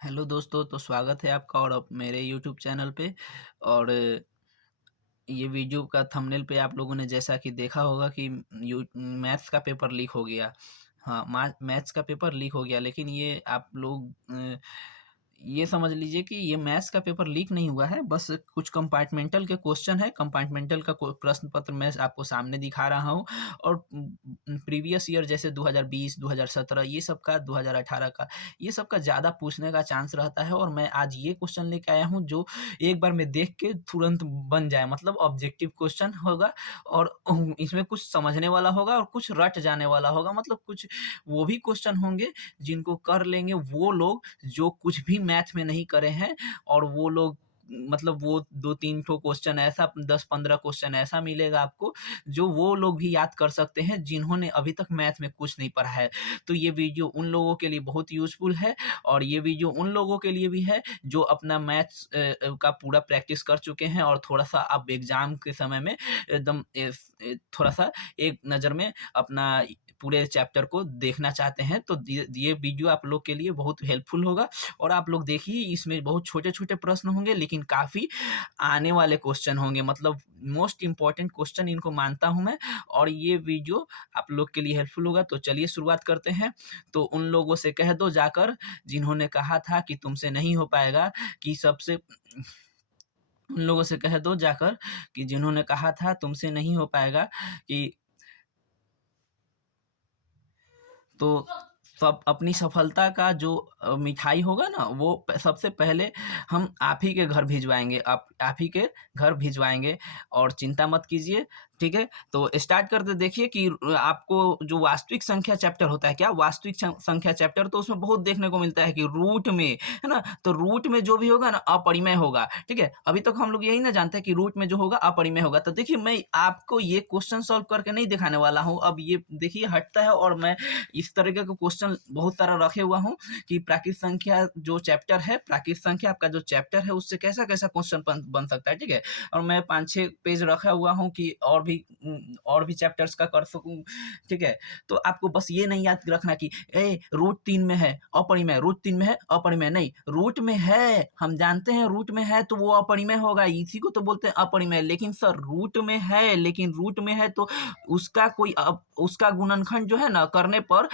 Hello दोस्तों, तो स्वागत है आपका और मेरे यूट्यूब चैनल पे। और ये वीडियो का थंबनेल पे आप लोगों ने जैसा कि देखा होगा कि मैथ्स का पेपर लीक हो गया। हाँ, मैथ्स का पेपर लीक हो गया, लेकिन ये आप लोग ये समझ लीजिए कि ये मैथ्स का पेपर लीक नहीं हुआ है, बस कुछ कंपार्टमेंटल के क्वेश्चन है। कंपार्टमेंटल का प्रश्न पत्र मैं आपको सामने दिखा रहा हूँ। और प्रीवियस ईयर जैसे 2020, 2017 ये सब का, 2018 का, ये सब का ज़्यादा पूछने का चांस रहता है। और मैं आज ये क्वेश्चन लेके आया हूँ जो एक बार में देख के तुरंत बन जाए, मतलब ऑब्जेक्टिव क्वेश्चन होगा। और इसमें कुछ समझने वाला होगा और कुछ रट जाने वाला होगा, मतलब कुछ वो भी क्वेश्चन होंगे जिनको कर लेंगे वो लोग जो कुछ भी मैथ में नहीं करे हैं। और वो लोग, मतलब वो 2-3 ठो क्वेश्चन ऐसा, 10-15 क्वेश्चन ऐसा मिलेगा आपको जो वो लोग भी याद कर सकते हैं जिन्होंने अभी तक मैथ में कुछ नहीं पढ़ा है। तो ये वीडियो उन लोगों के लिए बहुत यूज़फुल है, और ये वीडियो उन लोगों के लिए भी है जो अपना मैथ्स का पूरा प्रैक्टिस कर चुके हैं और थोड़ा-सा अब एग्ज़ाम के समय में एकदम थोड़ा-सा एक नज़र में अपना पूरे चैप्टर को देखना चाहते हैं। तो ये वीडियो आप लोग के लिए बहुत हेल्पफुल होगा। और आप लोग देखिए, इसमें बहुत छोटे-छोटे प्रश्न होंगे लेकिन काफ़ी आने वाले क्वेश्चन होंगे, मतलब मोस्ट इम्पोर्टेंट क्वेश्चन इनको मानता हूँ मैं। और ये वीडियो आप लोग के लिए हेल्पफुल होगा। तो चलिए शुरुआत करते हैं। तो उन लोगों से कह दो जाकर जिन्होंने कहा था कि तुमसे नहीं हो पाएगा, कि सबसे उन लोगों से कह दो जाकर कि जिन्होंने कहा था तुमसे नहीं हो पाएगा, कि तो सब अपनी सफलता का जो मिठाई होगा ना, वो सबसे पहले हम आप ही के घर भिजवाएँगे, आप ही के घर भिजवाएँगे। और चिंता मत कीजिए, ठीक है? तो स्टार्ट करते देखिए कि आपको जो वास्तविक संख्या चैप्टर होता है, क्या वास्तविक संख्या चैप्टर, तो उसमें बहुत देखने को मिलता है कि रूट में, है ना? तो रूट में जो भी होगा ना, अपरिमेय होगा, ठीक है? अभी तक हम लोग यही ना जानते हैं कि रूट में जो होगा अपरिमेय होगा। तो देखिए, मैं आपको ये क्वेश्चन सॉल्व करके नहीं दिखाने वाला हूँ। अब ये देखिए हटता है, और मैं इस तरीके का क्वेश्चन बहुत सारा रखे हुआ हूँ कि प्राकृत संख्या जो चैप्टर है, प्राकृत संख्या आपका जो चैप्टर है, उससे कैसा-कैसा क्वेश्चन बन सकता है, ठीक है? और मैं 5-6 पेज रखा हुआ हूँ कि और भी चैप्टर्स का कर सकूँ, ठीक है? तो आपको बस ये नहीं याद रखना कि रूट 3 में है अपरिमेय, रूट 3 में है अपरिमेय, नहीं, रूट में है, हम जानते हैं रूट में है तो वो अपरिमेय होगा, इसी को तो बोलते हैं अपरिमेय। लेकिन सर रूट में है, लेकिन रूट में है तो उसका गुणनखंड जो है ना करने पर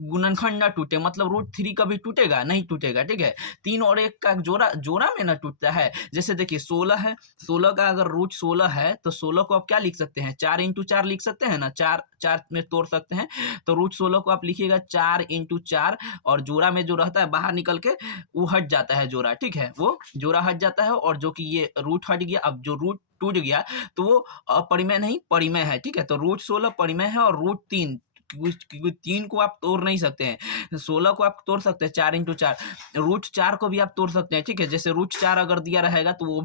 गुणनखंड ना टूटे, मतलब रूट 3 कभी टूटेगा नहीं, टूटेगा, ठीक है? 3 और 1 का जोड़ा जोड़ा में ना टूटता है। जैसे देखिए 16 है, 16 का अगर रूट 16 है तो 16 को आप क्या लिख सकते हैं, 4 इंटू 4 लिख सकते हैं ना, 4 4 में तोड़ सकते हैं। तो रूट 16 को आप लिखिएगा 4 इंटू 4, और जोड़ा में जो रहता है बाहर निकल के वो हट जाता है जोड़ा, ठीक है? वो जोड़ा हट जाता है, और जो कि ये रूट हट गया, अब जो रूट टूट गया तो वो अपरिमेय नहीं परिमेय है, ठीक है? तो रूट 16 परिमेय है, और रूट 3, क्योंकि 3 को आप तोड़ नहीं सकते हैं, 16 को आप तोड़ सकते हैं 4 इंटू 4, रूट 4 को भी आप तोड़ सकते हैं, ठीक है? जैसे रूट 4 अगर दिया रहेगा तो वो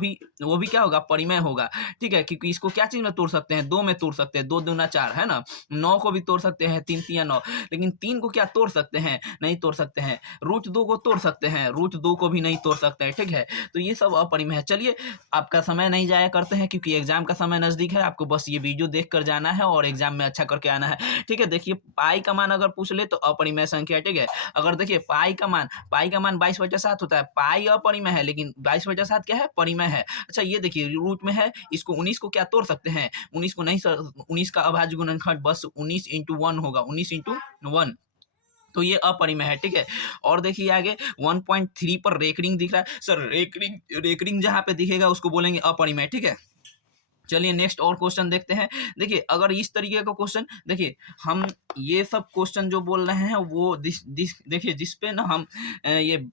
भी क्या होगा, परिमेय होगा, ठीक है? क्योंकि इसको क्या चीज़ में तोड़ सकते हैं, 2 में तोड़ सकते हैं, 2 दूना 4, है ना? 9 को भी तोड़ सकते हैं, 3 तिया 9, लेकिन 3 को क्या तोड़ सकते हैं, नहीं तोड़ सकते हैं। रूट 2 को तोड़ सकते हैं, रूट 2 को भी नहीं तोड़ सकते हैं, ठीक है? तो ये सब अपरिमेय है। चलिए, आपका समय नहीं जाया करते हैं, क्योंकि एग्जाम का समय नज़दीक है, आपको बस ये वीडियो देख कर जाना है और एग्जाम में अच्छा करके आना है, ठीक है? देखिए, पाई का मान अगर पूछ ले तो अपरिमेय संख्या, ठीक है? अगर देखिए पाई का मान 22/7 होता है, पाई अपरिमेय है लेकिन 22/7 क्या है, परिमेय है। अच्छा, ये देखिए रूट में है, इसको 19 को क्या तोड़ सकते हैं, 19 को नहीं सर, 19 का अभाज्य गुणनखंड बस 19 इंटू 1 होगा, 19 इंटू 1, तो ये अपरिमेय है, ठीक है? और देखिए आगे 1.3 पर रेकरिंग दिख रहा है, सर रेकरिंग रेकरिंग जहाँ पे दिखेगा उसको बोलेंगे अपरिमेय, ठीक है? चलिए नेक्स्ट और क्वेश्चन देखते हैं। देखिए, अगर इस तरीके का क्वेश्चन, देखिए हम ये सब क्वेश्चन जो बोल रहे हैं वो देखिए जिस पे ना हम ये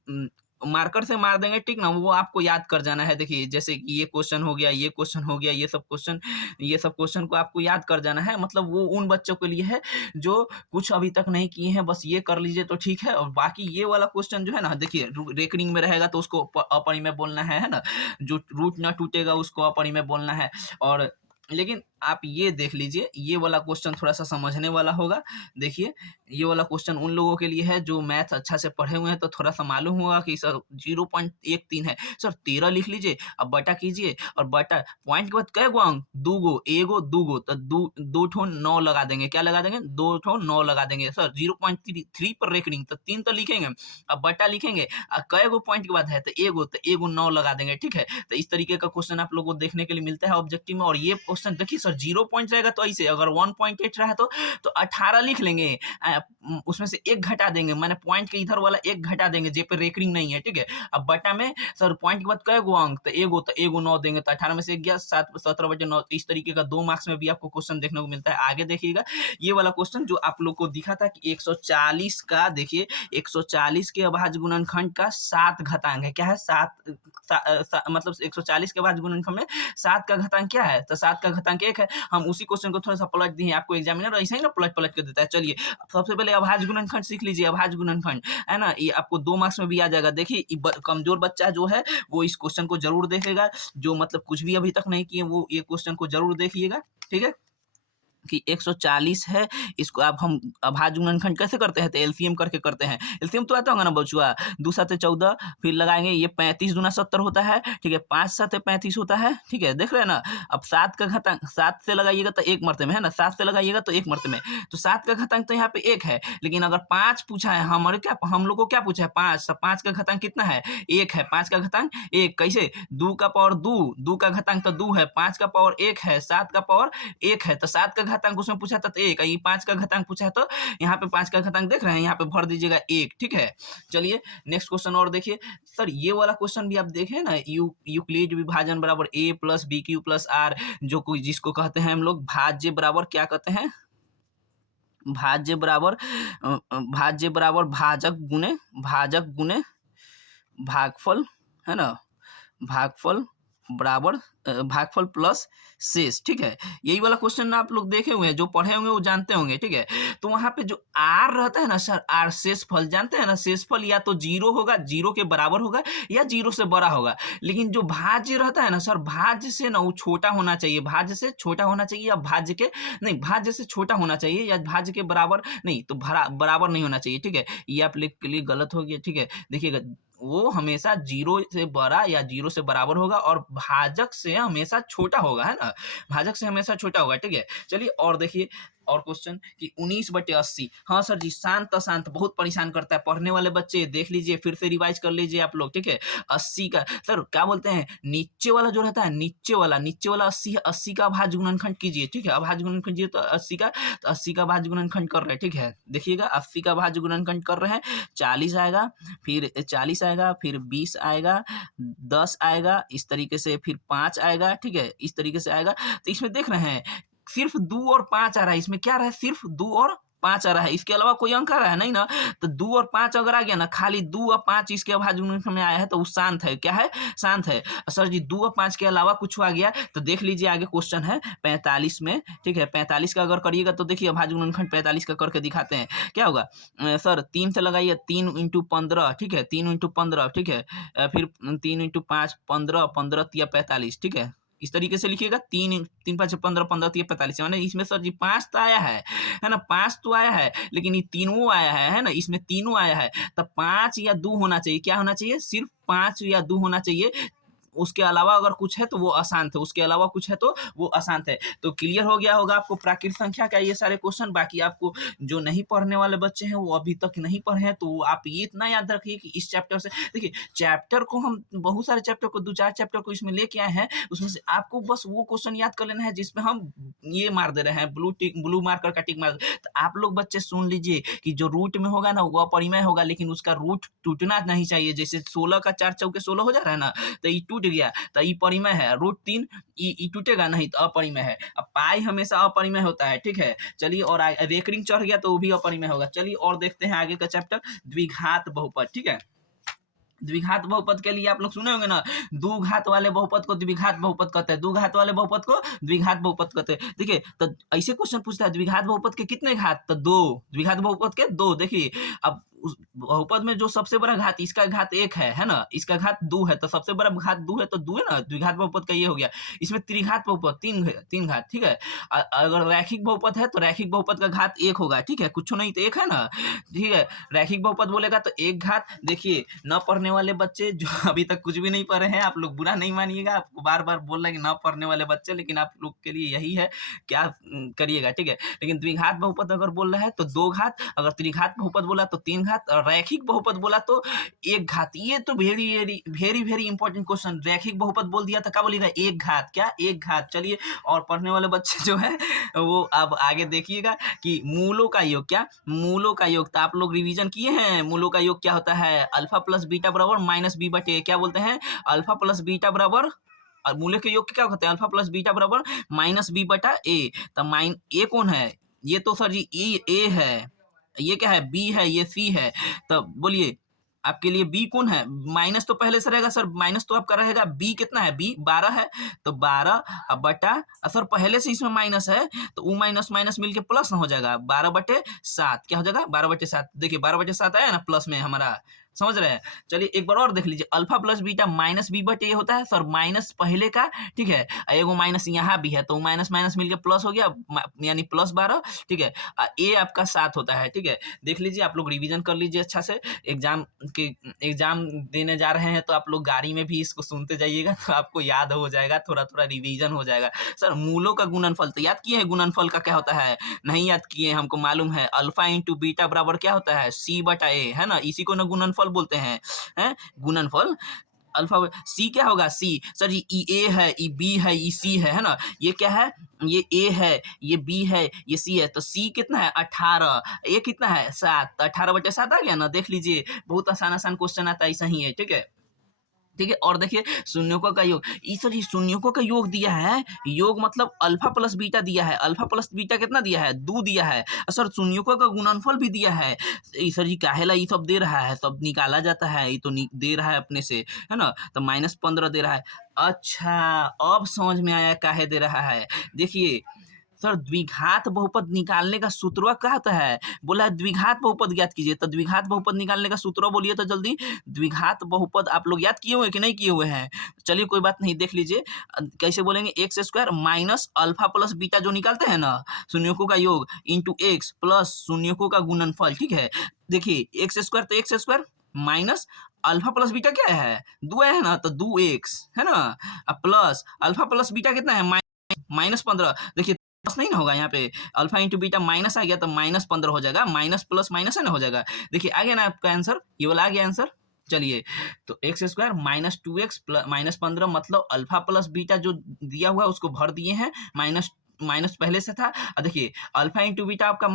मार्कर से मार देंगे, ठीक ना, वो आपको याद कर जाना है। देखिए जैसे कि ये क्वेश्चन हो गया, ये क्वेश्चन हो गया, ये सब क्वेश्चन को आपको याद कर जाना है। मतलब वो उन बच्चों के लिए है जो कुछ अभी तक नहीं किए हैं, बस ये कर लीजिए तो ठीक है। और बाकी ये वाला क्वेश्चन जो है ना, देखिए रेकरिंग में रहेगा तो उसको अपरिमेय बोलना है ना? जो रूट ना टूटेगा उसको अपरिमेय बोलना है। और लेकिन आप ये देख लीजिए, ये वाला क्वेश्चन थोड़ा सा समझने वाला होगा। देखिए ये वाला क्वेश्चन उन लोगों के लिए है जो मैथ अच्छा से पढ़े हुए हैं, तो थोड़ा सा मालूम होगा कि सर 0.13 है, सर 13 लिख लीजिए, अब बटा कीजिए और बटा पॉइंट के बाद कै गो अंक, दू गो, एगो दू गो, तो दो ठो 9 लगा देंगे, क्या लगा देंगे, 2 ठो 9 लगा देंगे। सर 0.3 पर रेकरिंग, तो 3 तो लिखेंगे, अब बटा लिखेंगे, कै गो पॉइंट के बाद है, तो एगो 9 लगा देंगे, ठीक है। तो इस तरीके का क्वेश्चन आप लोगों को देखने के लिए मिलता है ऑब्जेक्टिव में। और ये क्वेश्चन देखिए सर 0 पॉइंट रहेगा तो ऐसे, अगर 1.8 रहा है तो 18 लिख लेंगे, उसमें से एक घटा देंगे, माने पॉइंट के इधर वाला एक घटा देंगे, जे पे रेकरिंग नहीं है, ठीक है। अब बटा में सर पॉइंट के बाद कै गो अंक, तो एगो 9 देंगे, तो 18 में से 1 गया, 17 बटे 9। इस तरीके का 2 मार्क्स में भी आपको क्वेश्चन देखने को मिलता है। आगे देखिएगा ये वाला क्वेश्चन जो आप लोग को दिखा था कि 140 का, देखिए 140 के अभाज्य गुणनखंड का 7 घातांक है, क्या है, 7 मतलब 140 के अभाज्य गुणनखंड में 7 का घातांक क्या है, तो 7 का घातांक 1 है। हम उसी क्वेश्चन को थोड़ा सा पलट दिए, आपको एग्जामिनर ऐसा ही ना पलट के देता है। चलिए सबसे पहले अभाज्य गुणनखंड सीख लीजिए, अभाज्य गुणनखंड है ना, ये आपको 2 मार्क्स में भी आ जाएगा। देखिए कमजोर बच्चा जो है वो इस क्वेश्चन को जरूर देखेगा, जो मतलब कुछ भी अभी तक नहीं किए वो ये क्वेश्चन को जरूर देखिएगा, ठीक है। कि 140 है, इसको अब हम अभाज्य गुणनखंड कैसे करते हैं, तो एलसीएम करके करते हैं। एलसीएम तो आता होगा ना बचुआ, 2 7 14, फिर लगाएंगे, ये 35 दूना 70 होता है, ठीक है, 5 7 35 होता है, ठीक है, देख रहे हैं ना। अब 7 का घातांक 7 से लगाइएगा तो 1 मरते में है ना, 7 से लगाइएगा तो 1 मरते में, तो 7 का घातांक तो यहाँ पे 1 है, लेकिन अगर 5 पूछा है, हम लोग को क्या पूछा है, 5, तो 5 का घातांक कितना है, 1 है, 5 का घातांक 1, कैसे, 2 का पावर 2 का घातांक तो 2 है, 5 का पावर 1 है, 7 का पावर 1 है, तो 7 का घातांक उसमें पूछा था तो 1, 5 का घातांक पूछा है तो यहाँ पे 5 का घातांक देख रहे हैं, यहाँ पे भर दीजिएगा 1, ठीक है। चलिए नेक्स्ट क्वेश्चन और देखिए सर, ये वाला क्वेश्चन भी आप देखें ना, यूक्लिड विभाजन बराबर a plus B Q plus R, जो कोई जिसको कहते हैं हम लोग भाज्य बराबर क्या कहते हैं, भाज्य बराबर भाजक गुने भागफल, है ना, भागफल बराबर भागफल प्लस शेष, ठीक है। यही वाला क्वेश्चन ना आप लोग देखे हुए हैं, जो पढ़े होंगे वो जानते होंगे, ठीक है। तो वहां पे जो आर रहता है ना सर, आर शेषफल जानते हैं ना, शेषफल या तो 0 होगा, 0 के बराबर होगा, या 0 से बड़ा होगा। लेकिन जो भाज्य रहता है ना सर, भाज्य से ना वो छोटा होना चाहिए, भाज्य से छोटा होना चाहिए, या भाज्य के नहीं, भाज्य से छोटा होना चाहिए, या भाज्य के बराबर नहीं, तो बराबर नहीं होना चाहिए, ठीक है। ये आप लिख के लिए गलत हो गया, ठीक है। देखिएगा वो हमेशा 0 से बड़ा या 0 से बराबर होगा, और भाजक से हमेशा छोटा होगा, है ना, भाजक से हमेशा छोटा होगा, ठीक है। चलिए और देखिए और क्वेश्चन कि 19/80, हाँ सर जी, शांत बहुत परेशान करता है पढ़ने वाले बच्चे, देख लीजिए फिर से रिवाइज कर लीजिए आप लोग, ठीक है। 80 का सर क्या बोलते हैं, नीचे वाला जो रहता है, नीचे वाला 80 है, 80 का अभाज्य गुणनखंड कीजिए, ठीक है, अभाज्य गुणनखंड कीजिए, तो 80 का अभाज्य गुणनखंड कर रहे हैं, ठीक है। देखिएगा 80 का अभाज्य गुणनखंड कर रहे हैं, 40 आएगा, फिर 40 आएगा, फिर 20 आएगा, 10 आएगा, इस तरीके से फिर 5 आएगा, ठीक है, इस तरीके से आएगा। तो इसमें देख रहे हैं सिर्फ 2 और 5 आ रहा है, इसमें क्या आ रहा है, सिर्फ 2 और 5 आ रहा है, इसके अलावा कोई अंक आ रहा है नहीं ना। तो 2 और 5 अगर आ गया ना, खाली 2 और 5 इसके अभाज्य गुणनखंड में आया है, तो वो शांत है, क्या है, शांत है। सर जी 2 और 5 के अलावा कुछ आ गया, तो देख लीजिए आगे क्वेश्चन है 45 में, ठीक है। 45 का अगर करिएगा तो देखिए अभाज्य गुणनखंड 45 का करके दिखाते हैं, क्या होगा, सर 3 से लगाइए, 3 × 15, ठीक है, 3 × 15, ठीक है, फिर 3 × 5 15, 15 × 45, ठीक है। इस तरीके से लिखिएगा, 3 3 5 15, 15 3 45, माने इसमें सर जी 5 तो आया है ना, 5 तो आया है, लेकिन ये तीनों आया है ना, इसमें तीनों आया है, तब 5 या 2 होना चाहिए, क्या होना चाहिए, सिर्फ 5 या 2 होना चाहिए, उसके अलावा अगर कुछ है तो वो अशांत है, उसके अलावा कुछ है तो वो अशांत है। तो क्लियर हो गया होगा आपको प्राकृत संख्या का ये सारे क्वेश्चन। बाकी आपको जो नहीं पढ़ने वाले बच्चे हैं वो अभी तक नहीं पढ़े हैं, तो आप ये इतना याद रखिए कि इस चैप्टर से, देखिए चैप्टर को हम बहुत सारे चैप्टर को 2-4 चैप्टर को इसमें लेके आए हैं, उसमें से आपको बस वो क्वेश्चन याद कर लेना है जिसमें हम ये मार दे रहे हैं, ब्लू मार्कर का टिक मार। तो आप लोग बच्चे सुन लीजिए कि जो रूट में होगा ना वो अपरिमेय होगा, लेकिन उसका रूट टूटना नहीं चाहिए। जैसे 16 का 4 चौके 16 हो जा रहा है ना, तो ये टूट गया तो ये परिमेय है, √3 ये टूटेगा नहीं तो अपरिमेय है। अब पाई हमेशा अपरिमेय होता है, ठीक है। चलिए और रेकरिंग चढ़ गया तो वो भी अपरिमेय होगा। चलिए और देखते हैं आगे का चैप्टर, द्विघात बहुपद, ठीक है। द्विघात बहुपद के लिए आप लोग सुने होंगे ना, दो घात वाले बहुपद को द्विघात बहुपद कहते हैं, दो घात वाले बहुपद को द्विघात बहुपद कहते हैं। देखिए तो ऐसे क्वेश्चन पूछता है द्विघात बहुपद के कितने घात, तो 2, द्विघात बहुपद के 2। देखिए अब उस बहुपद में जो सबसे बड़ा घात, इसका घात 1 है ना? इसका घात 2 है, तो सबसे बड़ा घात 2 है, तो 2 है ना? द्विघात बहुपद का ये हो गया। इसमें त्रिघात बहुपद 3 घात, ठीक है? अगर रैखिक बहुपद है, तो रैखिक बहुपद का घात 1 होगा, ठीक है? कुछ नहीं तो 1 है ना? ठीक है? रैखिक बहुपद बोलेगा तो 1 घात। देखिए, न पढ़ने वाले बच्चे जो अभी तक कुछ भी नहीं पढ़े हैं, आप लोग बुरा नहीं मानिएगा, आपको बार-बार बोल रहा है कि न पढ़ने वाले बच्चे, लेकिन आप लोग के लिए यही है, क्या करिएगा, ठीक है? लेकिन द्विघात बहुपद अगर बोल रहा है तो 2 घात, अगर त्रिघात बहुपद बोला तो 3 घात, और रैखिक बहुपद बोला तो 1 घात। ये तो वेरी इंपॉर्टेंट क्वेश्चन। रैखिक बहुपद बोल दिया तो क्या बोलिएगा? 1 घात, क्या? 1 घात। चलिए, और पढ़ने वाले बच्चे जो है वो अब आगे देखिएगा कि मूलों का योग, क्या? मूलों का योग। तो आप लोग रिवीजन किए हैं, मूलों का योग क्या होता है? अल्फा प्लस बीटा बराबर माइनस बी बटे, क्या बोलते हैं? अल्फा प्लस बीटा बराबर, और मूल्य के योग क्या होते हैं? अल्फा प्लस बीटा बराबर माइनस बी बटा ए। तो माइन ए कौन है? ये तो सर जी ए है। ये क्या है? बी है, ये सी है। तो बोलिए, आपके लिए बी कौन है? माइनस तो पहले से रहेगा सर, माइनस तो आपका रहेगा। बी कितना है? बी 12 है, तो 12 बटा, सर पहले से इसमें माइनस है, तो वो माइनस माइनस मिलके प्लस ना हो जाएगा, 12/7। क्या हो जाएगा? 12/7। देखिए 12/7 आया ना प्लस में हमारा, समझ रहे हैं? चलिए एक बार और देख लीजिए, alpha plus beta minus B बटे ए होता है सर, माइनस पहले का, ठीक है? एगो माइनस यहाँ भी है, तो माइनस माइनस मिलके प्लस हो गया, यानी प्लस 12, ठीक है? ए आपका 7 होता है, ठीक है? देख लीजिए, आप लोग रिवीजन कर लीजिए अच्छा से। एग्जाम के एग्जाम देने जा रहे हैं तो आप लोग गाड़ी में भी इसको सुनते जाइएगा, तो आपको याद हो जाएगा, थोड़ा थोड़ा रिवीजन हो जाएगा। सर मूलों का गुणनफल तो याद किए हैं? गुणनफल का क्या होता है? नहीं याद किए, हमको मालूम है, अल्फा इंटू बीटा बराबर क्या होता है? सी बटा ए, है ना? इसी को ना गुणनफल बोलते हैं गुणनफल। अल्फा सी क्या होगा? सी, सर जी ई ए है, ई बी है, ई सी है ना? ये क्या है? ये ए है, ये बी है, ये सी है, तो सी कितना है? 18, ए कितना है? 7, तो 18/7 आ गया ना? देख लीजिए, बहुत आसान आसान क्वेश्चन आता है, ऐसा ही है, ठीक है? ठीक है, और देखिए शून्यों का योग, सर ये शून्यों का योग दिया है, योग मतलब अल्फा प्लस बीटा दिया है, अल्फा प्लस बीटा कितना दिया है? 2 दिया है। सर शून्यों का गुणनफल भी दिया है। सर जी काहेला ये सब दे रहा है? सब निकाला जाता है, ये तो दे रहा है अपने से, है ना? तो -15 दे रहा है। अच्छा, अब समझ में आया काहे दे रहा है। देखिए सर, द्विघात बहुपद निकालने का सूत्र क्या होता है? बोला है द्विघात बहुपद ज्ञात कीजिए, तो द्विघात बहुपद निकालने का सूत्र बोलिए तो जल्दी। द्विघात बहुपद आप लोग याद किए हुए कि नहीं किए हुए हैं? चलिए कोई बात नहीं, देख लीजिए। कैसे बोलेंगे? X square minus alpha plus beta जो निकालते हैं ना, शून्यों का योग इंटू एक्स प्लस शून्यों का गुणनफल, ठीक है? देखिए एक्स स्क्वायर तो x square minus alpha plus beta क्या है? 2 है ना, तो 2x है ना, प्लस अल्फा प्लस बीटा कितना है? -15। देखिए प्लस नहीं ना होगा यहाँ पे, अल्फा इंटू बीटा माइनस आ गया तो -15 हो जाएगा, माइनस प्लस माइनस है ना हो जाएगा। देखिए आ गया ना आपका आंसर, ये वाला आ गया आंसर। चलिए, तो एक्स स्क्वायर -2x -15, मतलब अल्फा प्लस बीटा जो दिया हुआ है उसको भर दिए हैं, माइनस माइनस पहले से था। देखिए अल्फा इंटू बीटा आपका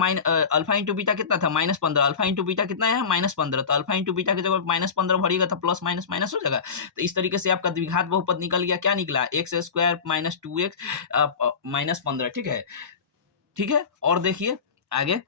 अल्फा इंटू बीटा कितना था? -15। अल्फा इंटू बीटा कितना है? -15। तो अल्फा इंटू बीटा की जगह -15 भरिएगा तो प्लस माइनस माइनस हो जाएगा। तो इस तरीके से आपका द्विघात बहुपद निकल गया। क्या निकला? एक्स स्क्वायर -2x -15, ठीक है? ठीक है, और देखिए आगे,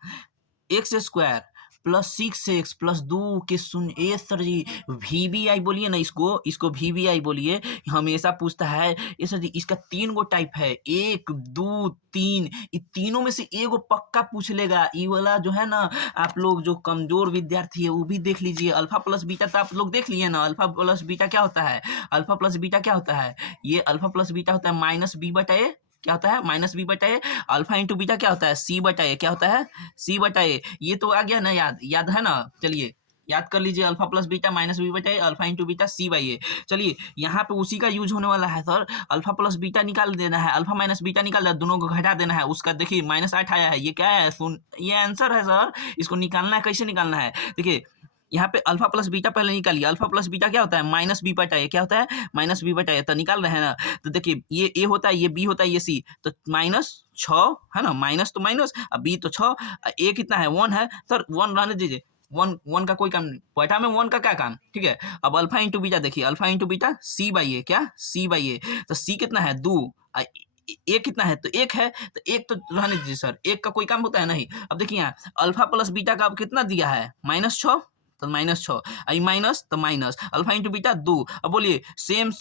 x square plus 6x plus 2 के शून्य। ए सर जी VBI बोलिए ना, इसको VBI बोलिए। हमेशा पूछता है ये सर जी, इसका 3 गो टाइप है, 1 2 3। ये तीनों में से एगो पक्का पूछ लेगा। ये वाला जो है ना, आप लोग जो कमजोर विद्यार्थी है वो भी देख लीजिए। अल्फा प्लस बीटा तो आप लोग देख लिए ना, अल्फा प्लस बीटा क्या होता है? अल्फा प्लस बीटा क्या होता है? ये अल्फा प्लस बीटा होता है माइनस बी बटा ए। क्या होता है? माइनस बी बटा ए। अल्फा इंटू बीटा क्या होता है? सी बटा ए। क्या होता है? सी बटा ए। ये तो आ गया ना, याद है ना? चलिए याद कर लीजिए, alpha plus beta minus B बटा A, alpha into beta C by A. चलिए यहाँ पे उसी का यूज होने वाला है सर। अल्फा प्लस बीटा निकाल देना है, अल्फा माइनस बीटा निकाल देना है, दोनों को घटा देना है। उसका देखिए -8 आया है, ये क्या है? ये आंसर है सर। इसको निकालना है, कैसे निकालना है? देखिए यहाँ पे अल्फा प्लस बीटा पहले निकालिए। अल्फा प्लस बीटा क्या होता है? माइनस बी बटा ए। क्या होता है? माइनस बी बटा ए। तो निकाल रहे हैं ना, तो देखिए ये ए होता है, ये बी होता है, ये सी, तो -6 है ना, माइनस तो माइनस, अब बी तो 6, ए कितना है? 1 है सर, 1 रहने दीजिए। 1 का कोई काम नहीं, बेटा में 1 का क्या काम, ठीक है? अब अल्फा इंटू बीटा देखिए, alpha into beta C by A. क्या? C by A. तो सी कितना है? 2। ए कितना है? तो 1 है, तो 1 तो रहने दीजिए सर, 1 का कोई काम होता है नहीं। अब देखिए यहाँ अल्फा प्लस बीटा का अब कितना दिया है? -6, तो -6 आई माइनस तो माइनस अल्फा इंटू बीटा 2। अब बोलिए सेम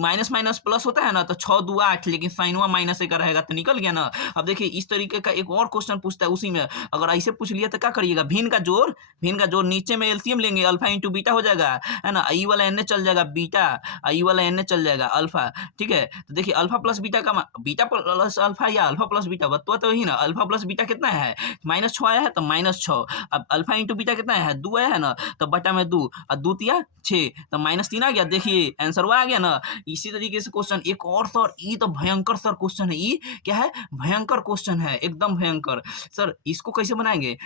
माइनस माइनस प्लस होता है ना, तो 6 2 8, लेकिन साइनवा माइनस का रहेगा तो निकल गया ना। अब देखिए इस तरीके का एक और क्वेश्चन पूछता है उसी में, अगर ऐसे पूछ लिया तो क्या करिएगा, भिन्न का जोड़ नीचे में एलसीएम लेंगे, अल्फा इंटू बीटा हो जाएगा, है ना। ई वाला एन चल जाएगा बीटा, ई वाला एन चल जाएगा अल्फा, ठीक है। तो देखिए अल्फा प्लस बीटा का बीटा प्लस अल्फा या अल्फा प्लस बीटा बतवा तो ही ना, अल्फा प्लस बीटा कितना है, -6 आया है तो -6। अब अल्फा इंटू बीटा कितना है, 2 आया है ना, तो बटा में 2 और 2 तिया 6, तो -3 आ गया। देखिए आंसर आ गया ना। इसी तरीके से क्वेश्चन एक और सर, ये तो भयंकर सर क्वेश्चन है, ये क्या है, भयंकर क्वेश्चन है, एकदम भयंकर। सर इसको कैसे बनाएंगे,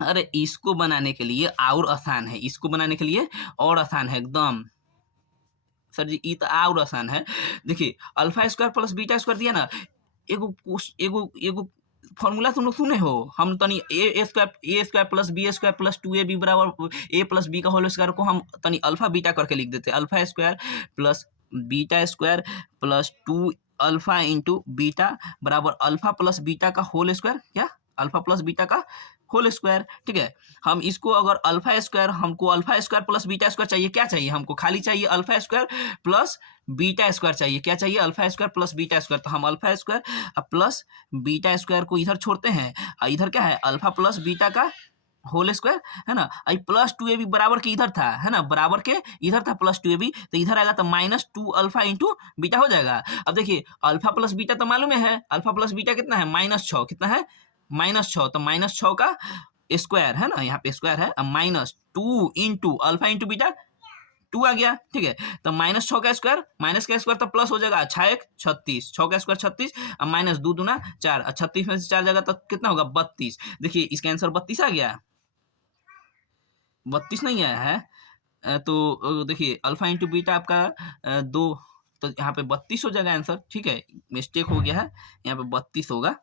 अरे इसको बनाने के लिए और आसान है, इसको बनाने के लिए और आसान है एकदम। सर जी ये तो और आसान है। देखिए alpha square plus beta square दिया ना, एगो फॉर्मूला तुम लोग सुने हो, हम तनी A square plus B square plus 2ab बराबर ए प्लस बी का होल स्क्वायर को हम तनी अल्फा बीटा करके लिख देते, alpha square plus beta square plus 2 alpha into beta बराबर अल्फा प्लस बीटा का होल स्क्वायर, क्या अल्फा प्लस बीटा का होल स्क्वायर, ठीक है। हम इसको अगर अल्फा स्क्वायर, हमको alpha square plus beta square चाहिए, क्या चाहिए हमको, खाली चाहिए alpha square plus beta square चाहिए, क्या चाहिए, alpha square plus beta square. तो हम alpha square plus beta square को इधर छोड़ते हैं, और इधर क्या है, अल्फा प्लस बीटा का होल स्क्वायर, है ना। आई प्लस 2ab बराबर के इधर था, है ना, बराबर के इधर था प्लस 2ab, तो इधर आएगा तो -2 अल्फा इंटू बीटा हो जाएगा। अब देखिए अल्फा प्लस बीटा तो मालूम है, अल्फा प्लस बीटा कितना है, -6, कितना है, -6, तो -6 का स्क्वायर, है ना, यहाँ पे स्क्वायर है, -2 इंटू अल्फा इंटू बीटा 2 आ गया, ठीक है। तो -6 का स्क्वायर, माइनस का स्क्वायर तो प्लस हो जाएगा, 6 1 36, 6 का स्क्वायर 36, अब -2 दूना 4, 36 में से 4 जाएगा तो कितना होगा, 32। देखिए इसका आंसर 32 आ गया, 32 नहीं आया है। तो देखिए अल्फा इंटू बीटा आपका 2, तो यहाँ पे 32 हो जाएगा आंसर, ठीक है, मिस्टेक हो गया है, यहाँ पे 32 होगा,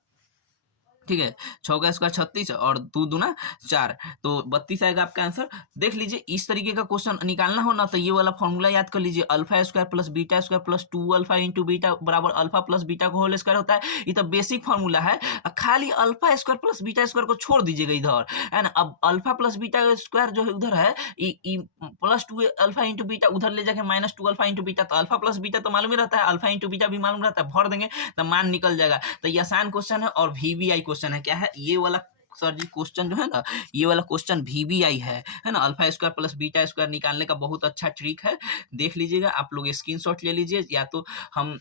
ठीक है। 6 का स्क्वायर 36 और 2 दूना 4, तो 32 आएगा आपका आंसर। देख लीजिए इस तरीके का क्वेश्चन निकालना हो ना, तो ये वाला फॉर्मूला याद कर लीजिए, alpha square plus beta square plus 2 alpha into beta बराबर अल्फा प्लस बीटा का होल स्क्वायर होता है। ये तो बेसिक फॉर्मूला है, खाली alpha square plus beta square को छोड़ दीजिएगा इधर, है ना। अब अल्फा प्लस बीटा स्क्वायर जो है उधर है, प्लस 2 अल्फा इंटू बीटा उधर ले जाके -2 अल्फा इंटू बीटा, तो अल्फा प्लस बीटा तो मालूम ही रहता है, अल्फा इंटू बीटा भी मालूम रहता है, भर देंगे तो मान निकल जाएगा। तो ये आसान क्वेश्चन है और VBI क्वेश्चन है, क्या है ये वाला सर जी क्वेश्चन जो है ना, ये वाला क्वेश्चन VBI है ना। Alpha square plus beta square निकालने का बहुत अच्छा ट्रिक है, देख लीजिएगा, आप लोग स्क्रीनशॉट ले लीजिए, या तो हम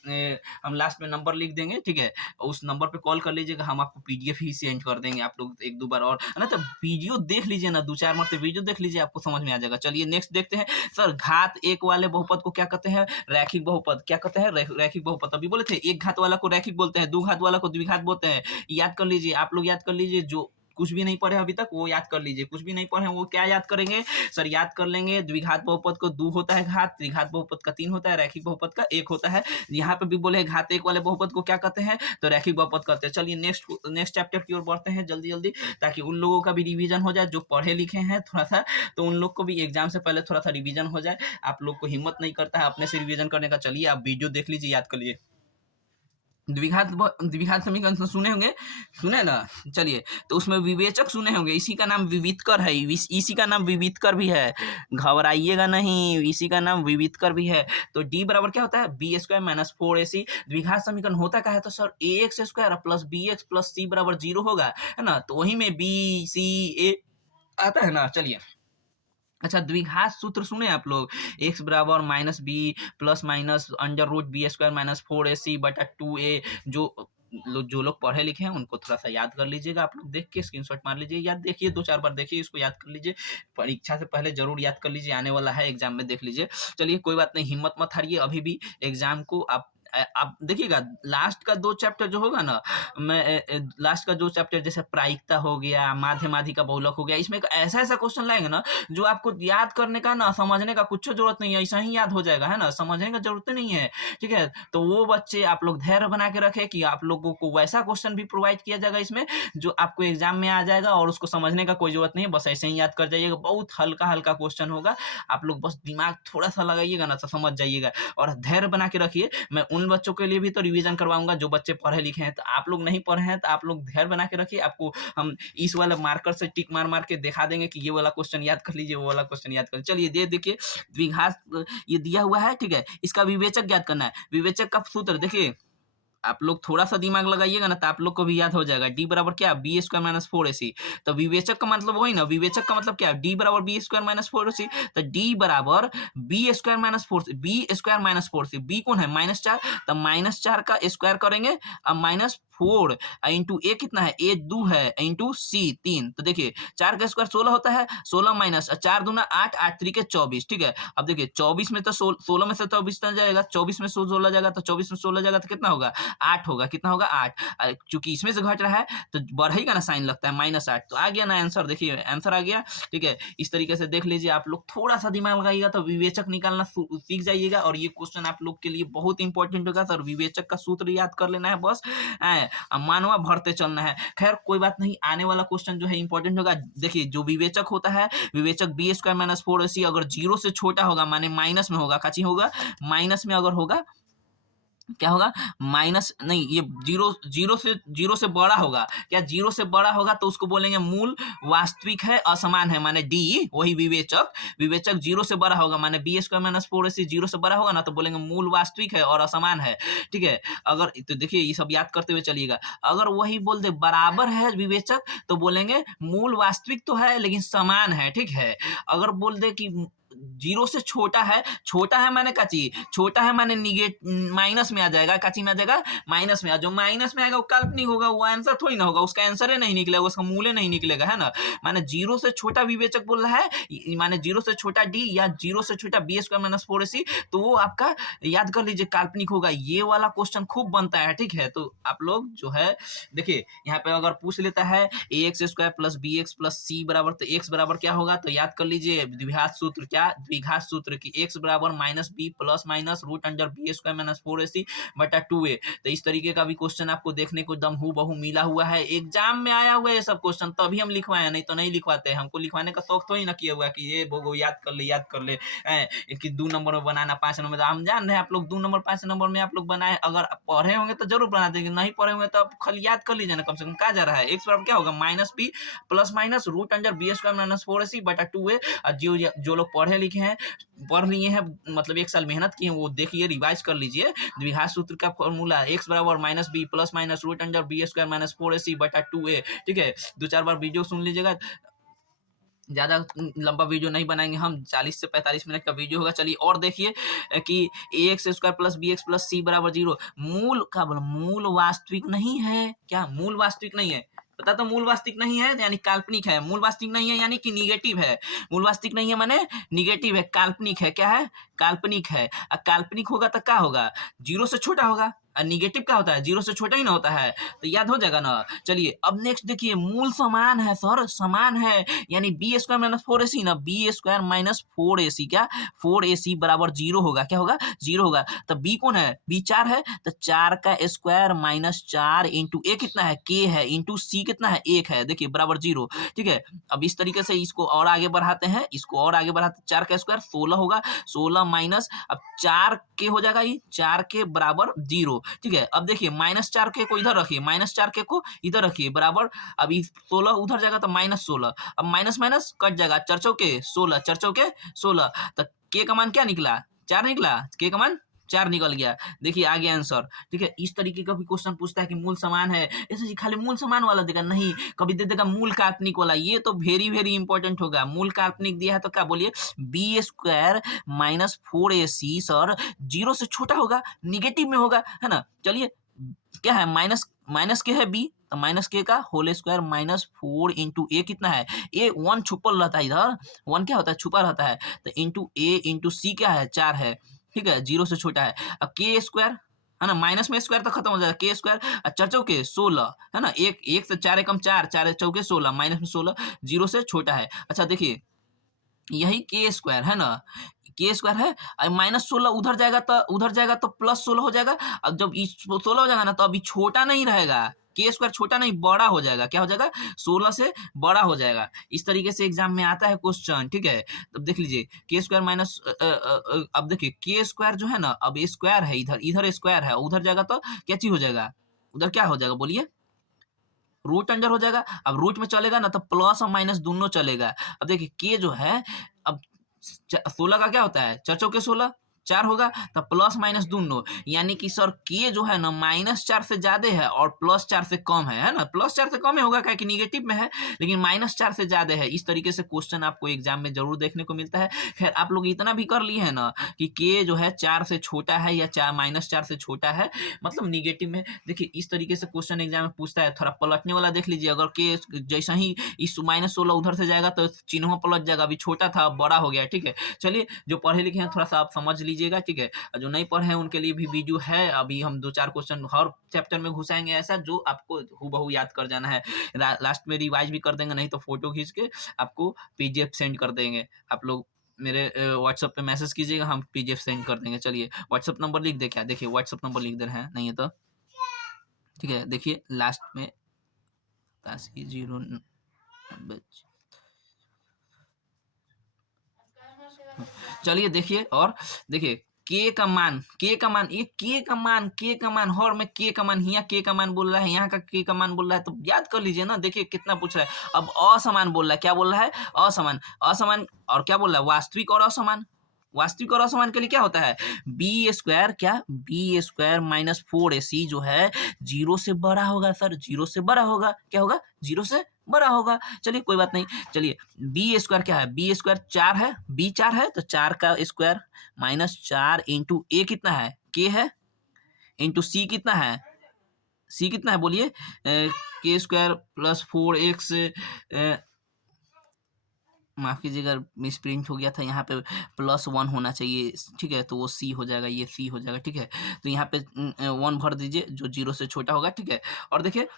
लास्ट में नंबर लिख देंगे, ठीक है, उस नंबर पे कॉल कर लीजिएगा, हम आपको PDF ही सेंड कर देंगे, आप लोग एक दो बार और, है ना, तो वीडियो देख लीजिए ना, 2-4 मरते वीडियो देख लीजिए, आपको समझ में आ जाएगा। चलिए नेक्स्ट देखते हैं। सर घात एक वाले बहुपद को क्या कहते हैं, रैखिक बहुपद, क्या कहते हैं, रैखिक बहुपद। अभी बोले थे एक घात वाला को रैखिक बोलते हैं, 2 घात वाला को द्विघात बोलते हैं, याद कर लीजिए, आप लोग याद कर लीजिए, जो कुछ भी नहीं पढ़े अभी तक वो याद कर लीजिए, कुछ भी नहीं पढ़े वो क्या याद करेंगे, सर याद कर लेंगे, द्विघात बहुपद को 2 होता है घात, त्रिघात बहुपद का 3 होता है, रैखिक बहुपद का 1 होता है। यहाँ पे भी बोले घात एक वाले बहुपद को क्या कहते हैं, तो रैखिक बहुपद कहते हैं। चलिए नेक्स्ट चैप्टर की ओर बढ़ते हैं जल्दी जल्दी, ताकि उन लोगों का भी रिवीजन हो जाए जो पढ़े लिखे हैं थोड़ा सा, तो उन लोग को भी एग्जाम से पहले थोड़ा सा रिवीजन हो जाए। आप लोग को हिम्मत नहीं करता है अपने से रिवीजन करने का, चलिए आप वीडियो देख लीजिए, याद कर लीजिए। द्विघात समीकरण तो सुने होंगे, सुने ना, चलिए तो उसमें विवेचक सुने होंगे, इसी का नाम विवितकर है, इसी का नाम विवितकर भी है, घबराइएगा नहीं, इसी का नाम विवितकर भी है। तो D बराबर क्या होता है, बी स्क्वायर माइनस 4AC। द्विघात समीकरण होता क्या है, तो sir AX square plus BX plus C बराबर 0 होगा, है ना, तो वही में BCA आता है ना। चलिए अच्छा, द्विघात सूत्र सुने आप लोग, x बराबर -b plus minus under root B square minus 4AC बटा 2a। जो लोग पढ़े लिखे हैं उनको थोड़ा सा याद कर लीजिएगा, आप लोग देख के स्क्रीनशॉट मार लीजिए, याद देखिए 2-4 बार देखिए, इसको याद कर लीजिए, परीक्षा से पहले जरूर याद कर लीजिए, आने वाला है एग्जाम में, देख लीजिए। चलिए कोई बात नहीं, हिम्मत मत हारिए, अभी भी एग्जाम को आप देखिएगा, लास्ट का 2 चैप्टर जो होगा ना, मैं लास्ट का 2 चैप्टर जैसे प्रायिकता हो गया, माध्यमाधि का बहुलक हो गया, इसमें ऐसा क्वेश्चन लाएंगे ना जो आपको याद करने का ना, समझने का कुछ जरूरत नहीं है, ऐसा ही याद हो जाएगा, है ना, समझने का जरूरत नहीं है, ठीक है। तो वो बच्चे आप लोग धैर्य बना के रखे कि आप लोगों को वैसा क्वेश्चन भी प्रोवाइड किया जाएगा इसमें जो आपको एग्जाम में आ जाएगा, और उसको समझने का कोई जरूरत नहीं है, बस ऐसे ही याद कर जाइएगा, बहुत हल्का क्वेश्चन होगा, आप लोग बस दिमाग थोड़ा सा लगाइएगा ना तो समझ जाइएगा, और धैर्य बना के रखिए। मैं उन उन बच्चों के लिए भी तो रिवीजन करवाऊंगा जो बच्चे पढ़े लिखे हैं। तो आप लोग नहीं पढ़े हैं तो आप लोग ध्यान बना के रखिए, आपको हम इस वाला मार्कर से टिक मार मार के दिखा देंगे कि ये वाला क्वेश्चन याद कर लीजिए, वो वाला क्वेश्चन याद कर लीजिए। चलिए दे देखिए द्विघात ये दिया हुआ है, ठीक है। इसका विवेचक याद करना है। विवेचक का सूत्र देखिए, आप लोग थोड़ा सा दिमाग लगाइएगा ना तो आप लोग को भी याद हो जाएगा। डी बराबर क्या, बी स्क्वायर माइनस 4ac। तो विवेचक का मतलब वही ना, विवेचक का मतलब क्या, डी बराबर बी स्क्वायर माइनस 4ac। तो डी बराबर B square minus 4c, B square minus 4c, B कौन है -4, तो -4 का स्क्वायर करेंगे अब -4 इंटू ए कितना है, ए 2 है इंटू सी 3। तो देखिए 4 का स्क्वायर 16 होता है, 16 माइनस 4 दूना 8, 8 3 के 24, ठीक है। अब देखिए 24 में तो 16 में से 24 जाएगा, 24 में 16 जाएगा, तो 24 में 16 जाएगा तो कितना होगा, 8 होगा। कितना होगा, 8। चूंकि इसमें से घट रहा है तो बढ़ेगा ना, साइन लगता है -8। तो आ गया ना आंसर, देखिए आंसर आ गया, ठीक है। इस तरीके से देख लीजिए, आप लोग थोड़ा सा दिमाग लगाइएगा तो विवेचक निकालना सीख जाइएगा, और ये क्वेश्चन आप लोग के लिए बहुत इंपॉर्टेंट होगा सर। विवेचक का सूत्र याद कर लेना है बस, मानवा भरते चलना है। खैर कोई बात नहीं, आने वाला क्वेश्चन जो है इंपॉर्टेंट होगा। देखिए जो विवेचक होता है, विवेचक बी स्क्वायर माइनस 4ac अगर 0 से छोटा होगा माने माइनस में होगा, काची होगा, माइनस में अगर होगा, क्या होगा, माइनस नहीं, ये जीरो से बड़ा होगा। क्या, 0 से बड़ा होगा तो उसको बोलेंगे मूल वास्तविक है, असमान है, माने डी, वही विवेचक। विवेचक 0 से बड़ा होगा माने बी स्क्वायर माइनस 4ac 0 से बड़ा होगा ना तो बोलेंगे मूल वास्तविक है और असमान है, ठीक है। अगर तो देखिए ये सब याद करते हुए चलिएगा। अगर वही बोल दे बराबर है विवेचक तो बोलेंगे मूल वास्तविक तो है लेकिन समान है, ठीक है। अगर बोल दे कि 0 से छोटा है माने काची, छोटा है माने माइनस में आ जाएगा, काची में आ जाएगा, माइनस में। जो माइनस में आएगा वो काल्पनिक होगा, वो आंसर थोड़ी ना होगा, उसका आंसर ही नहीं निकलेगा, उसका मूल्य नहीं निकलेगा, है ना। माने 0 से छोटा विवेचक बोल रहा है, माने 0 से छोटा डी या 0 से छोटा बी स्क्वायर माइनस 4ac, तो वो आपका याद कर लीजिए काल्पनिक होगा। ये वाला क्वेश्चन खूब बनता है, ठीक है। तो आप लोग जो है देखिए यहाँ पे अगर पूछ लेता है ax square plus B X plus C बराबर, तो x बराबर क्या होगा, तो याद कर लीजिए द्विघात सूत्र, क्या द्विघात सूत्र की x बराबर minus B plus minus root under B square minus 4ac बटा 2a। तो इस तरीके का भी क्वेश्चन आपको देखने को एकदम हूबहू मिला हुआ है, एग्जाम में आया हुआ है ये सब क्वेश्चन, तभी हम लिखवाए, नहीं तो नहीं लिखवाते। हमको लिखवाने का शौक तो ही ना किया हुआ कि ये बोगो याद कर ले कि 2 नंबर में बनाना 5 नंबर में। हम जान रहे हैं आप लोग 2 नंबर 5 नंबर में आप लोग बनाए, अगर पढ़े होंगे तो जरूर बना देंगे, नहीं पढ़े होंगे तो आप खाली याद कर लीजिए ना, कम से कम कहा जा रहा है x बराबर क्या होगा, minus B plus minus root under B square minus 4ac बटा 2a। और जो लोग पढ़े लिखे हैं, पढ़ लिए हैं, मतलब 1 साल मेहनत किए हैं, वो देखिए रिवाइज कर लीजिए। द्विघात सूत्र का फॉर्मूला x बराबर minus B plus minus root under B square minus 4ac बटा 2a, ठीक है। 2-4 बार वीडियो सुन लीजिएगा, ज़्यादा लंबा वीडियो नहीं बनाएंगे हम, 40 से 45 मिनट का वीडियो होगा। चलिए और देखिए कि ax square plus B X plus C बराबर 0 मूल, क्या बोला, मूल वास्तविक नहीं है। क्या, मूल वास्तविक नहीं है, पता, तो मूल वास्तविक नहीं है यानी काल्पनिक है। मूल वास्तविक नहीं है यानी कि निगेटिव है। मूल वास्तविक नहीं है माने निगेटिव है, काल्पनिक है। क्या है, काल्पनिक है। काल्पनिक होगा तो क्या होगा, 0 से छोटा होगा, और निगेटिव क्या होता है, 0 से छोटा ही ना होता है, तो याद हो जाएगा ना। चलिए अब नेक्स्ट देखिए, मूल समान है सर, समान है यानी बी स्क्वायर माइनस 4ac ना, बी स्क्वायर माइनस 4ac, क्या 4ac बराबर 0 होगा, क्या होगा, 0 होगा। तो बी कौन है, बी 4 है, तो 4 का स्क्वायर माइनस 4 इंटू ए कितना है, k है, इंटू सी कितना है, 1 है, देखिए बराबर 0, ठीक है। अब इस तरीके से इसको और आगे बढ़ाते हैं, इसको और आगे बढ़ाते, 4 का स्क्वायर 16 होगा, 16 माइनस, अब 4 के हो जाएगा, ये 4 के बराबर 0, ठीक है। अब देखिए -4 के को इधर रखिए, -4 के को इधर रखिए बराबर, अभी 16 उधर जाएगा तो -16, अब माइनस माइनस कट जाएगा, 4 चौके 16, 4 चौके 16, तो के का मान क्या निकला, 4 निकला, के का मान 4 निकल गया। देखिए आ गया आंसर, ठीक है। इस तरीके का भी क्वेश्चन पूछता है कि मूल समान है, ऐसे जी खाली मूल समान वाला देगा नहीं, कभी दे देगा मूल काल्पनिक वाला, ये तो वेरी वेरी इंपॉर्टेंट होगा। मूल काल्पनिक दिया है तो क्या बोलिए, B square minus 4ac sir 0 से छोटा होगा, निगेटिव में होगा, है ना। चलिए क्या है, माइनस के है बी, तो माइनस के का होल स्क्वायर माइनस 4 इंटू ए कितना है, ए 1 छुपल रहता है, इधर 1 क्या होता है, छुपा रहता है, तो इंटू ए इंटू सी क्या है, 4 है, ठीक है, 0 से छोटा है। अब के स्क्वायर है ना, माइनस में स्क्वायर तो खत्म हो जाएगा, के स्क्वायर 4 चौके 16 है ना, एक से 4 एकम 4, 4 चौके 16, माइनस में 16, 0 से छोटा है। अच्छा देखिए यही के स्क्वायर है ना, के स्क्वायर है, -16 उधर जाएगा तो प्लस 16 हो जाएगा। अब जब 16 हो जाएगा ना तो अभी छोटा नहीं रहेगा, के स्क्वायर छोटा नहीं बड़ा हो जाएगा, क्या हो जाएगा 16 से बड़ा हो जाएगा। इस तरीके से एग्जाम में आता है क्वेश्चन, ठीक है। तब देख लीजिए के स्क्वायर माइनस अब देखिए के स्क्वायर जो है ना, अब ये स्क्वायर है, इधर इधर स्क्वायर है, उधर जाएगा तो क्या चीज हो जाएगा, उधर क्या हो जाएगा बोलिए, रूट अंडर हो जाएगा। अब रूट में चलेगा ना तो प्लस और माइनस दोनों चलेगा। अब देखिए के जो है, अब 16 का क्या होता है, 4 चौके 16 4 होगा, तब प्लस माइनस दोनों, यानी कि सर के जो है ना -4 से ज्यादा है और +4 से कम है ना, +4 से कम ही होगा क्या कि निगेटिव में है, लेकिन -4 से ज्यादा है। इस तरीके से क्वेश्चन आपको एग्जाम में जरूर देखने को मिलता है। खैर आप लोग इतना भी कर लिए है ना कि के जो है 4 से छोटा है या -4 से छोटा है, मतलब निगेटिव में। देखिए इस तरीके से क्वेश्चन एग्जाम में पूछता है। थोड़ा पलटने वाला देख लीजिए, अगर के जैसा ही इस -16 उधर से जाएगा तो चिन्ह पलट जाएगा, अभी छोटा था अब बड़ा हो गया, ठीक है। चलिए जो पढ़े लिखे हैं थोड़ा सा आप समझ लीजिएगा, ठीक है। जो नहीं पढ़े हैं उनके लिए भी वीडियो है, अभी हम 2-4 क्वेश्चन हर चैप्टर में घुसाएंगे ऐसा जो आपको हूबहू याद कर जाना है। लास्ट में रिवाइज भी कर देंगे, नहीं तो फोटो खींच के आपको पीडीएफ सेंड कर देंगे। आप लोग मेरे व्हाट्सएप पे मैसेज कीजिएगा, हम पीडीएफ सेंड कर देंगे। चलिए व्हाट्सएप नंबर लिख दे क्या, देखिए व्हाट्सएप नंबर लिख दे रहे हैं, नहीं है तो ठीक है। देखिए लास्ट में 0 चलिए देखिए, और देखिए के का मान ये के का मान हर में के का मान, यहाँ के का मान बोल रहा है, यहाँ का के का मान बोल रहा है, तो याद कर लीजिए ना। देखिए कितना पूछ रहा है। अब असमान बोल रहा है, क्या बोल रहा है, असमान और क्या बोल रहा है, वास्तविक और असमान। वास्तविक और असमान के लिए क्या होता है, बी स्क्वायर -4ac जो है 0 से बड़ा होगा सर, 0 से बड़ा होगा, क्या होगा 0 से बड़ा होगा। चलिए कोई बात नहीं। चलिए बी स्क्वायर क्या है, बी स्क्वायर 4 है, बी 4 है तो 4 का स्क्वायर -4 इंटू ए कितना है, के है, इंटू सी कितना है, सी कितना है बोलिए, के स्क्वायर +4x, माफ कीजिएगा मिस प्रिंट हो गया था, यहाँ पे +1 होना चाहिए, ठीक है, तो वो सी हो जाएगा, ये सी हो जाएगा, ठीक है। तो यहाँ पे 1 भर दीजिए जो 0 से छोटा होगा, ठीक है। और देखिए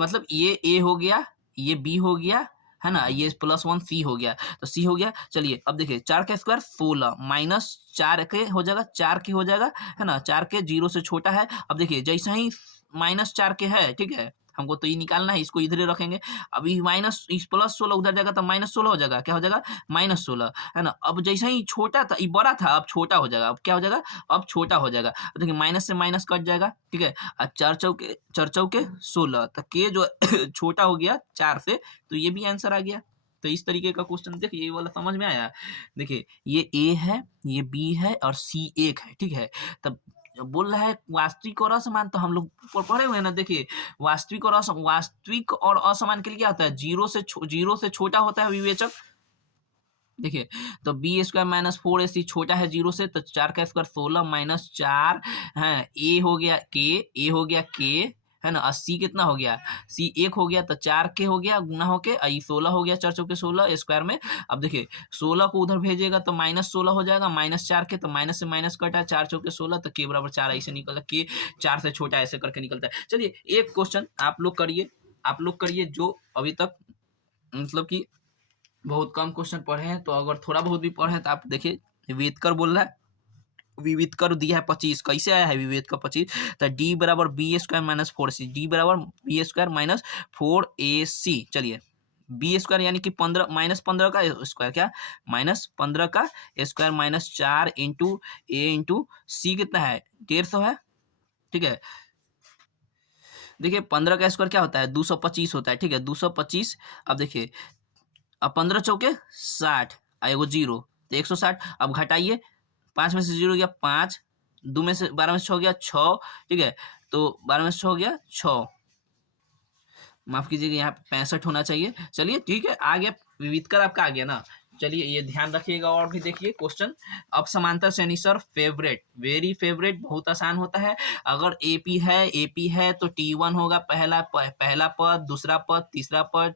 मतलब ये ए हो गया, ये बी हो गया, है ना, ये +1 सी हो गया, तो सी हो गया। चलिए अब देखिए 4 का स्क्वायर 16 -4 के हो जाएगा, 4 के हो जाएगा, है ना, 4 के 0 से छोटा है। अब देखिए जैसा ही -4 के है, ठीक है, हमको तो ये निकालना है, इसको इधर ही रखेंगे। अभी माइनस इस +16 उधर जाएगा तो -16 हो जाएगा, क्या हो जाएगा -16, है ना। अब जैसे ही छोटा था, ये बड़ा था, अब छोटा हो जाएगा, अब क्या हो जाएगा, अब छोटा हो जाएगा। देखिए माइनस से माइनस कट जाएगा, ठीक है। अब 4 चौके 16, तो के जो छोटा हो गया 4 से, तो ये भी आंसर आ गया। तो इस तरीके का क्वेश्चन देखिए, ये वाला समझ में आया। देखिए ये ए है, ये बी है और सी 1 है, ठीक है। तब बोल रहा है वास्तविक और असमान, तो हम लोग पढ़े हुए हैं ना। देखिए वास्तविक और असमान के लिए क्या होता है, 0 से छोटा होता है विवेचक। देखिए तो बी स्क्वायर -4ac छोटा है 0 से, तो 4 का स्क्वायर 16 -4 है, ए हो गया के, है ना। 80 कितना हो गया, सी 1 हो गया, तो 4 के हो गया गुना होके 16 हो गया, 4 चौके 16 स्क्वायर में। अब देखिए 16 को उधर भेजेगा तो -16 हो जाएगा, -4 के, तो माइनस से माइनस कटा, 4 चौके 16, तो के बराबर 4 ऐसे निकलता, के 4 से छोटा ऐसे करके निकलता है। चलिए एक क्वेश्चन आप लोग करिए जो अभी तक मतलब कि बहुत कम क्वेश्चन पढ़े हैं, तो अगर थोड़ा बहुत भी पढ़े हैं तो आप देखिए। विवेतकर बोल रहा है, विविधकर दिया है 25, कैसे आया है विविधकर 25, तो डी बराबर बी स्क्वायर -4ac, डी बराबर बी स्क्वायर -4ac। चलिए बी स्क्वायर यानी कि 15 -15 का स्क्वायर, क्या -15 का स्क्वायर -4 इंटू ए इंटू सी कितना है 150 है, ठीक है। देखिए 15 का स्क्वायर क्या होता है 225 होता है, ठीक है, 225। अब देखिए अब 15 चौके 60 एगो 0, तो 160। अब घटाइए, 5 में से 0 गया 5, 2 में से 12 में से 6 गया 6, ठीक है, तो 12 में से 6 हो गया 6, माफ कीजिएगा यहाँ 65 होना चाहिए। चलिए ठीक है, आ गया विविधकर आपका आ गया ना। चलिए ये ध्यान रखिएगा, और भी देखिए क्वेश्चन। अब समांतर श्रेणी सर फेवरेट, वेरी फेवरेट, बहुत आसान होता है। अगर एपी है तो T1 होगा पहला पद, दूसरा पद, तीसरा पद,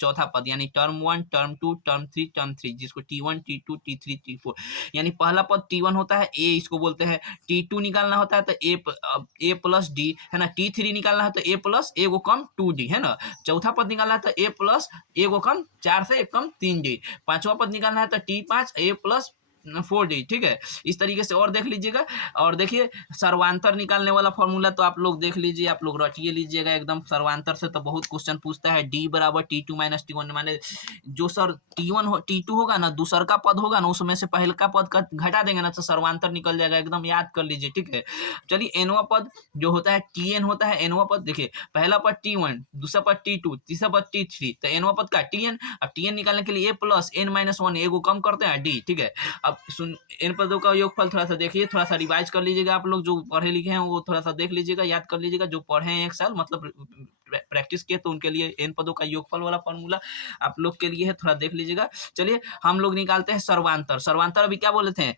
चौथा पद, यानी टर्म 1, टर्म 2, टर्म 3, जिसको T1, T2, T3, T4, यानी पहला पद T1 होता है, ए इसको बोलते हैं। T2 निकालना होता है तो ए प्लस डी, है ना। T3 निकालना है तो ए प्लस ए को कम 2d, है ना। चौथा पद निकालना है तो ए प्लस ए को कम 4 से 1 कम 3d। पांचवा पद निकालना है तो T5 ए प्लस 4d, ठीक है। इस तरीके से और देख लीजिएगा। और देखिए सर्वांतर निकालने वाला फॉर्मूला तो आप लोग देख लीजिए, आप लोग रटिए लीजिएगा एकदम। सर्वांतर से तो बहुत क्वेश्चन पूछता है। d बराबर t2 माइनस t1, माने जो सर t2 होगा ना, दूसर का पद होगा ना, उसमें से पहल का पद का घटा देंगे ना तो सर्वांतर निकल जाएगा, एकदम याद कर लीजिए, ठीक है। चलिए एनवा पद जो होता है tn होता है। एनवा पद देखिए, पहला पद t1, दूसरा पद t2, तीसरा पद t3, तो एनवा पद का tn। अब tn निकालने के लिए a प्लस n माइनस 1, एगो कम करते हैं d, ठीक है। अब सुन, इन पदों का योगफल थोड़ा सा देखिए, थोड़ा सा रिवाइज कर लीजिएगा। आप लोग जो पढ़े लिखे हैं वो थोड़ा सा देख लीजिएगा, याद कर लीजिएगा। जो पढ़े हैं एक साल मतलब प्रैक्टिस किए तो उनके लिए इन पदों का योगफल वाला फॉर्मूला आप लोग के लिए है, थोड़ा देख लीजिएगा। चलिए हम लोग निकालते हैं सर्वांतर। सर्वांतर अभी क्या बोले थे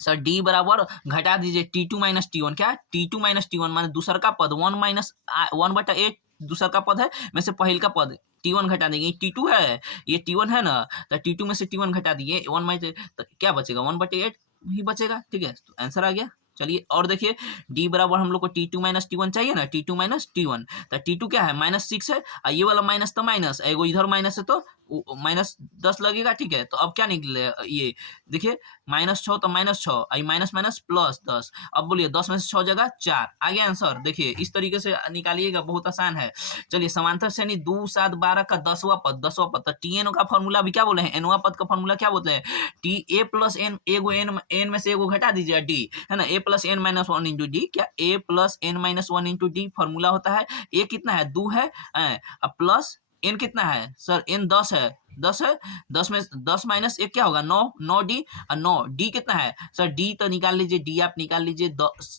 सर, d बराबर घटा दीजिए t2 माइनस t1, क्या t2 माइनस t1 माने दूसर का पद 1 माइनस 1/8 दूसर का पद है में से पहल का पद t1 घटा देंगे। t2 है, ये t1 है ना, तो t2 में से t1 घटा दिए 1 माइनस, तो क्या बचेगा 1/8 ही बचेगा, ठीक है। तो आंसर आ गया। चलिए और देखिए d बराबर हम लोग को t2 माइनस t1 चाहिए ना, t2 माइनस t1, तो t2 क्या है -6 है, और ये वाला माइनस तो माइनस, एगो इधर माइनस है तो -10 लगेगा, ठीक है। तो अब क्या निकले ये देखिए -6 तो -6, माइनस माइनस प्लस 10। अब बोलिए 10 में से 6 जगह 4, आ गया आंसर। देखिए इस तरीके से निकालिएगा, बहुत आसान है। चलिए समांतर श्रेणी 2 7 12 का 10वां पद, 10वां पद, तो tn का फॉर्मूला अभी क्या बोले हैं, एनवा पद का फॉर्मूला क्या बोलते हैं, टी ए प्लस एन, एगो एन में से एगो घटा दीजिए डी, है ना, a plus N minus 1 into D, क्या a plus N minus 1 into D formula होता है। a कितना है 2 है, अब प्लस n कितना है सर, n 10 है, 10 है, 10 में 10 माइनस 1 क्या होगा 9, 9d, और 9d कितना है सर, d तो निकाल लीजिए, d आप निकाल लीजिए,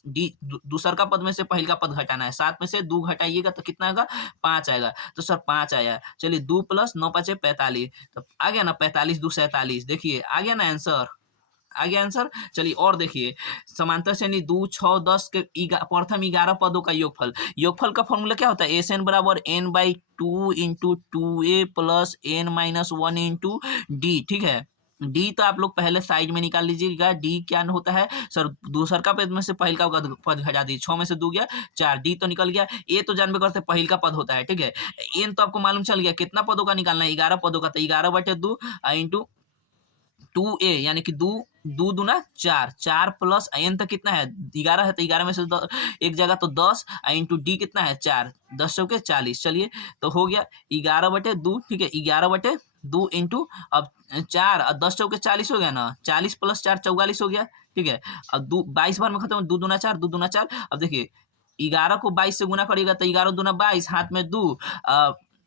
d दूसर का पद में से पहल का पद घटाना है, 7 में से 2 घटाइएगा तो कितना आएगा 5 आएगा, तो सर 5 आया। चलिए 2 प्लस 9 5 45, तो आ गया ना 45 2 47, देखिए आ गया ना आंसर, आ गया आंसर। चलिए और देखिए समांतर श्रेणी 2 6 10 के प्रथम 11 पदों का योगफल, योगफल का फॉर्मूला क्या होता है, एस एन बराबर n/2 into 2a plus n minus 1 into D, ठीक है। डी तो आप लोग पहले साइड में निकाल लीजिएगा, डी क्या होता है सर, दूसर का पद में से पहल का पद घटा दीजिए, 6 में से 2 गया 4, डी तो निकल गया। ए तो जानबे करते पहल का पद होता है, ठीक है। एन तो आपको मालूम चल गया, कितना पदों का निकालना है 11 पदों का, तो 11/2 इंटू 2a यानी कि 2 दूना 4, 4 प्लस n तक कितना है 11 है, तो 11 में से एक जगह तो 10, इंटू डी कितना है 4, 10 के 40। चलिए तो हो गया 11/2, ठीक है, 11/2 इंटू अब 4 और 10 के 40 हो गया ना, 40 प्लस 4 44 हो गया, ठीक है। अब 22 बार में खत्म, 2 दूना 4, 2 दूना 4। अब देखिए 11 को 22 से गुना करिएगा तो 11 दूना 22, हाथ में 2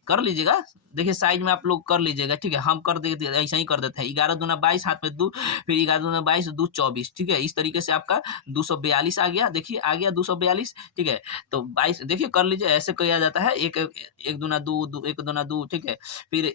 कर लीजिएगा, देखिए साइड में आप लोग कर लीजिएगा, ठीक है। हम कर देते ऐसा ही कर देते हैं, 11 दूना 22, हाथ में 2, फिर 11 दूना 22, 2 24, ठीक है। इस तरीके से आपका 242 आ गया, देखिए आ गया 242, ठीक है। तो 22 देखिए कर लीजिए, ऐसे किया जाता है, एक दूना 2, एक दूना 2, ठीक है, फिर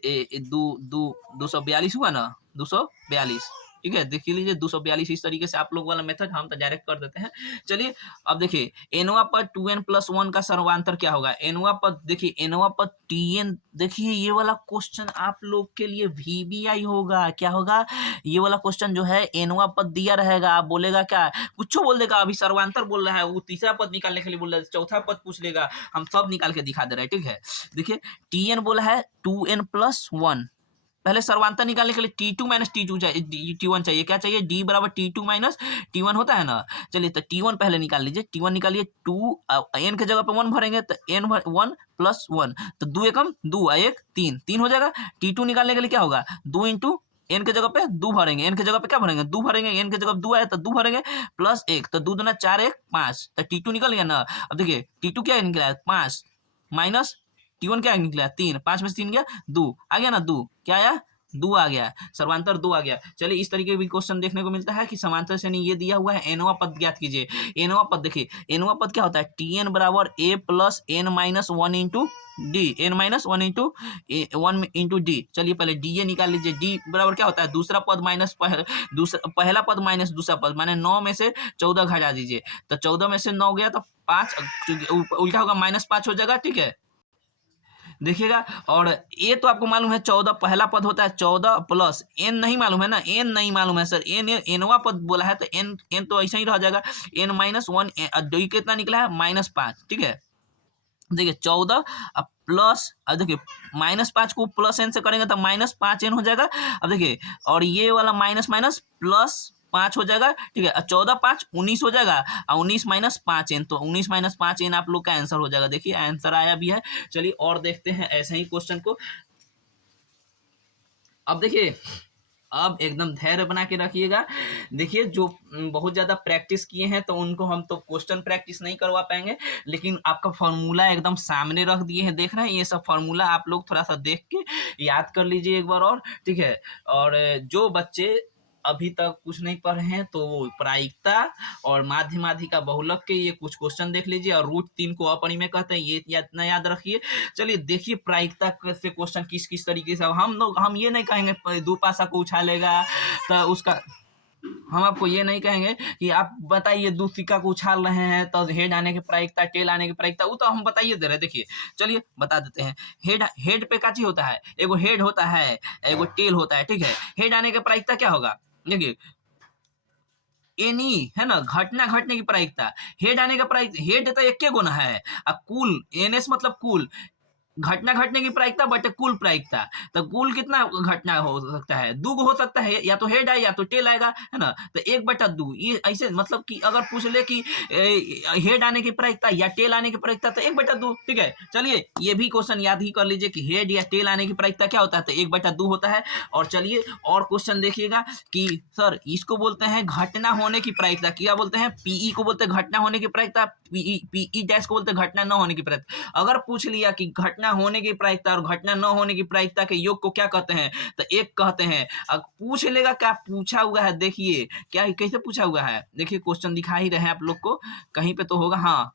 242 हुआ ना, 242, ठीक है। देख लीजिए 242, इस तरीके से आप लोग वाला मेथड हम तो डायरेक्ट कर देते हैं। चलिए अब देखिए एनवा पद 2n प्लस 1 का सर्वांतर क्या होगा, एनवा पद देखिए, एनवा पद tn, देखिए ये वाला क्वेश्चन आप लोग के लिए VBI होगा, क्या होगा, ये वाला क्वेश्चन जो है एनवा पद दिया रहेगा, आप बोलेगा क्या, कुछ बोल देगा, अभी सर्वांतर बोल रहा है, वो तीसरा पद निकालने के लिए बोल रहा है, चौथा पद पूछ लेगा, हम सब निकाल के दिखा दे रहे हैं, ठीक है। देखिए tn बोला है 2n प्लस 1, पहले सर्वांतर निकालने के लिए t2 माइनस t1 चाहिए, क्या चाहिए, d बराबर t2 माइनस t1 होता है ना। चलिए तो t1 पहले निकाल लीजिए, t1 निकालिए, 2 n के जगह पे 1 भरेंगे तो n 1 प्लस 1, तो 2 एकम 2 1 3 3 हो जाएगा। t2 निकालने के लिए क्या होगा, 2 इंटू n के जगह पे 2 भरेंगे, n के जगह पे क्या भरेंगे 2 भरेंगे, n के जगह 2 आया तो 2 भरेंगे प्लस 1, तो 2 दूना 4 1 5, तो t2 निकल गया ना। अब देखिए t2 क्या निकला है 5 माइनस t1 क्या निकला 3, 5 में से 3 गया 2, आ गया ना 2, क्या आया 2 आ गया, सर्वांतर 2 आ गया। चलिए इस तरीके का भी क्वेश्चन देखने को मिलता है कि समांतर श्रेणी ये दिया हुआ है, एनवा पद ज्ञात कीजिए। एनवा पद देखिए, एनवा पद क्या होता है, tn बराबर a plus n minus 1 into D, n minus 1 into D. चलिए पहले डी निकाल लीजिए, डी बराबर क्या होता है, दूसरा पद माइनस पहला पद माइनस दूसरा पद, माने 9 में से 14 घटा दीजिए, तो 14 में से 9 गया तो 5, उल्टा होगा -5 हो जाएगा, ठीक है। देखिएगा और ये तो आपको मालूम है 14 पहला पद होता है, 14 प्लस n नहीं मालूम है ना, n नहीं मालूम है सर, एनवा पद बोला है तो n तो ऐसा ही रह जाएगा, n माइनस 1, डी कितना निकला है -5, ठीक है। देखिए 14 अब प्लस, अब देखिए -5 को प्लस n से करेंगे तो -5n हो जाएगा। अब देखिए और ये वाला माइनस माइनस प्लस 5 हो जाएगा, ठीक है। 14 5 19 हो जाएगा और 19 - 5n, तो 19 - 5n आप लोग का आंसर हो जाएगा। देखिए आंसर आया भी है। चलिए और देखते हैं ऐसे ही क्वेश्चन को। अब देखिए अब एकदम धैर्य बना के रखिएगा। देखिए जो बहुत ज़्यादा प्रैक्टिस किए हैं तो उनको हम तो क्वेश्चन प्रैक्टिस नहीं करवा पाएंगे, लेकिन आपका फार्मूला एकदम सामने रख दिए हैं, देख रहे हैं। ये सब फार्मूला आप लोग थोड़ा सा देख के याद कर लीजिए एक बार और, ठीक है। और जो बच्चे अभी तक कुछ नहीं पढ़े हैं तो वो प्रायिकता और माध्यमाधिका बहुलक के ये कुछ क्वेश्चन देख लीजिए, और रूट 3 को अपरिमेय कहते हैं, ये इतना याद रखिए। चलिए देखिए प्रायिकता से क्वेश्चन किस किस तरीके से। अब हम ये नहीं कहेंगे दो पासा को उछालेगा तो उसका, हम आपको ये नहीं कहेंगे कि आप बताइए दो सिक्का को उछाल रहे हैं तो हेड आने की प्रायिकता, टेल आने की प्रायिकता, वो तो हम बताइए दे रहे हैं। देखिए चलिए बता देते हैं। हेड पे का चीज होता है, एगो हेड होता है, एगो टेल होता है, ठीक है। हेड आने की प्रायिकता क्या होगा, देखिए एनी है ना, घटना घटने की प्रायिकता। हेड आने का प्रायिकता, हेड तो एक गुना है, अब कुल एनएस मतलब कुल, घटना घटने की प्रायिकता बटे कुल प्रायिकता। तो कुल कितना घटना हो सकता है, दो हो सकता है, या तो हेड आए या तो टेल आएगा, है ना। तो 1/2 ये ऐसे, मतलब कि अगर पूछ ले कि हेड आने की प्रायिकता या टेल आने की प्रायिकता तो 1/2, ठीक है। चलिए ये भी क्वेश्चन याद ही कर लीजिए कि हेड या टेल आने की प्रायिकता क्या होता है, तो 1/2 होता है। और चलिए और क्वेश्चन देखिएगा कि सर इसको बोलते हैं घटना होने की प्रायिकता, क्या बोलते हैं, पीई को बोलते हैं घटना होने की प्रायिकता, पीई डैश को बोलते हैं घटना न होने की प्रायिकता। अगर पूछ लिया कि घटना होने की प्रायिकता और घटना न होने की प्रायिकता के योग को क्या कहते हैं, तो एक कहते हैं। अब पूछ लेगा क्या पूछा हुआ है, देखिए क्या कैसे पूछा हुआ है, देखिए क्वेश्चन दिखा ही रहे हैं आप लोग को, कहीं पे तो होगा, हाँ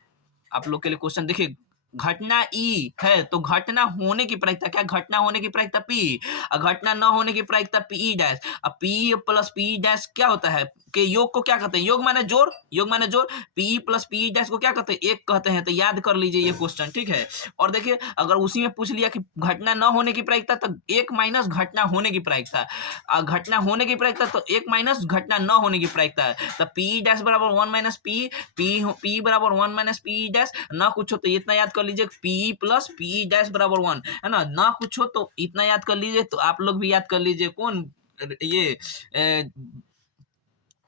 आप लोग के लिए क्वेश्चन देखिए। घटना ई है तो घटना होने की प्रायिकता क्या, घटना होने की प्रायिकता पी, और घटना न होने की प्रायिकता पीई डैश। अब पी प्लस पी डैश क्या होता है, के योग को क्या कहते हैं, योग माने जोड़, योग माने जोड़। पी प्लस पी डैश को क्या कहते हैं, एक कहते हैं। तो याद कर लीजिए ये क्वेश्चन, ठीक है। और देखिए अगर उसी में पूछ लिया कि घटना न होने की प्रायिकता, तो 1 - घटना होने की प्रायिकता, घटना होने की प्रायिकता तो 1 - घटना न होने की प्रायिकता है। तो पी डैश बराबर 1 - पी, पी बराबर 1 - पी डैश, ना कुछ हो तो इतना याद कर लीजिए, पी प्लस पी डैश बराबर 1, है ना कुछ हो तो इतना याद कर लीजिए। तो आप लोग भी याद कर लीजिए, कौन ये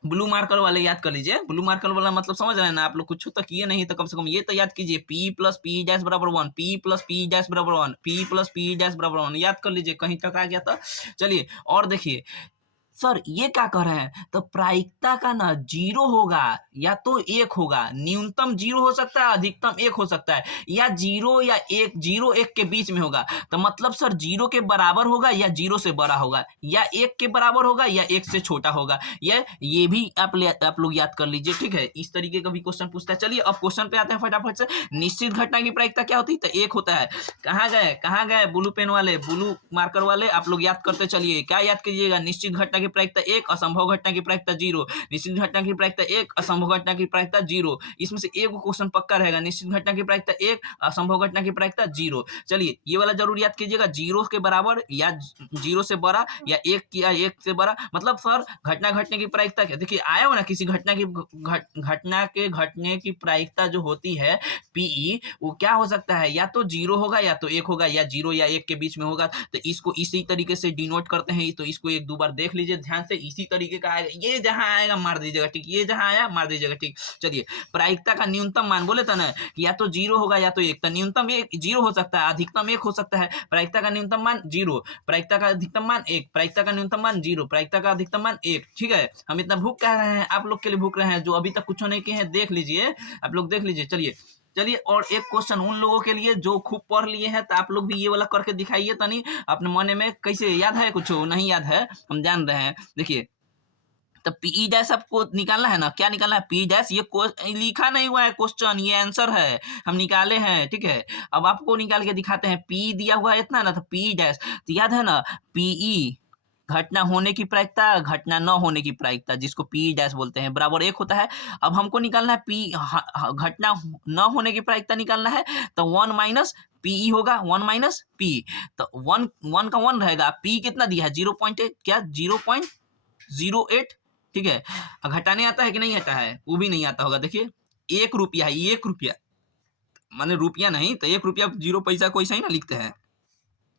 ब्लू मार्कर वाले याद कर लीजिए। ब्लू मार्कर वाला मतलब समझ रहे हैं ना आप लोग, कुछ तो किए नहीं तो कम से कम ये तो याद कीजिए, पी प्लस पी डैश बराबर 1, पी प्लस पी डैश बराबर 1, पी प्लस पी डैश बराबर 1, याद कर लीजिए, कहीं तक आ गया था। चलिए और देखिए सर ये क्या कह रहे हैं, तो प्रायिकता का ना 0 होगा या तो 1 होगा, न्यूनतम 0 हो सकता है, अधिकतम 1 हो सकता है, या 0 या 1, 0 1 के बीच में होगा। तो मतलब सर 0 के बराबर होगा या 0 से बड़ा होगा, या 1 के बराबर होगा या 1 से छोटा होगा। ये भी आप लोग याद कर लीजिए, ठीक है। इस तरीके का भी क्वेश्चन पूछता है। चलिए अब क्वेश्चन पे आते हैं फटाफट से। निश्चित घटना की प्रायिकता क्या होती है, तो 1 होता है। कहाँ गए ब्लू पेन वाले, ब्लू मार्कर वाले, आप लोग याद करते चलिए। क्या याद कीजिएगा, निश्चित घटना की प्रायिकता 1, असंभव घटना की प्रायिकता 0। निश्चित घटना की प्रायिकता 1, असंभव घटना की प्रायिकता 0। इसमें से एक क्वेश्चन पक्का रहेगा, निश्चित घटना की प्रायिकता 1, असंभव घटना की प्रायिकता 0। चलिए ये वाला जरूर याद कीजिएगा, 0 के बराबर या 0 से बड़ा, या 1 से बड़ा। मतलब सर घटना घटने की प्रायिकता क्या, देखिए आया हो ना किसी घटना की, घटना के घटने की प्रायिकता जो होती है पीई, वो क्या हो सकता है, या तो 0 होगा या तो 1 होगा, या 0 या 1 के बीच में होगा। तो इसको इसी तरीके से डिनोट करते हैं। तो इसको एक दो बार देख लीजिए ध्यान से, इसी तरीके का आएगा, ये जहां आएगा मार दीजिएगा, ठीक, ये जहां आया मार दीजिएगा, ठीक। चलिए प्रायिकता का न्यूनतम मान बोले था ना कि या तो 0 होगा या तो 1, तो न्यूनतम 0 हो सकता है, अधिकतम 1 हो सकता है। प्रायिकता का न्यूनतम मान 0, प्रायिकता का अधिकतम मान 1, प्रायिकता का न्यूनतम मान 0, प्रायिकता का अधिकतम मान 1, ठीक है। हम इतना भूख कह रहे हैं, आप लोग के लिए भूख रहे हैं, जो अभी तक कुछ नहीं किए हैं देख लीजिए, आप लोग देख लीजिए। चलिए और एक क्वेश्चन उन लोगों के लिए जो खूब पढ़ लिए हैं, तो आप लोग भी ये वाला करके दिखाइए तनी अपने मन में, कैसे याद है, कुछ नहीं याद है हम जान रहे हैं। देखिए तो पीई डैश आपको निकालना है ना, क्या निकालना है, पी डैश, ये लिखा नहीं हुआ है क्वेश्चन, ये आंसर है, हम निकाले हैं, ठीक है। अब आपको निकाल के दिखाते हैं, पी दिया हुआ है इतना ना, तो पी डैश, तो याद है ना पीई घटना होने की प्रायिकता, घटना न होने की प्रायिकता, जिसको पी डैश बोलते हैं, बराबर 1 होता है। अब हमको निकालना है पी घटना न होने की प्रायिकता निकालना है, तो 1 - पीई होगा, 1 - पी, तो 1 का 1 रहेगा, पी कितना दिया है 0.8, क्या 0.08, ठीक है। घटाने आता है कि नहीं आता है, वो भी नहीं आता होगा। देखिए 1 रुपया है, 1 रुपया माने रुपया नहीं, तो 1 रुपया 0 पैसा को ऐसा ही ना लिखते हैं।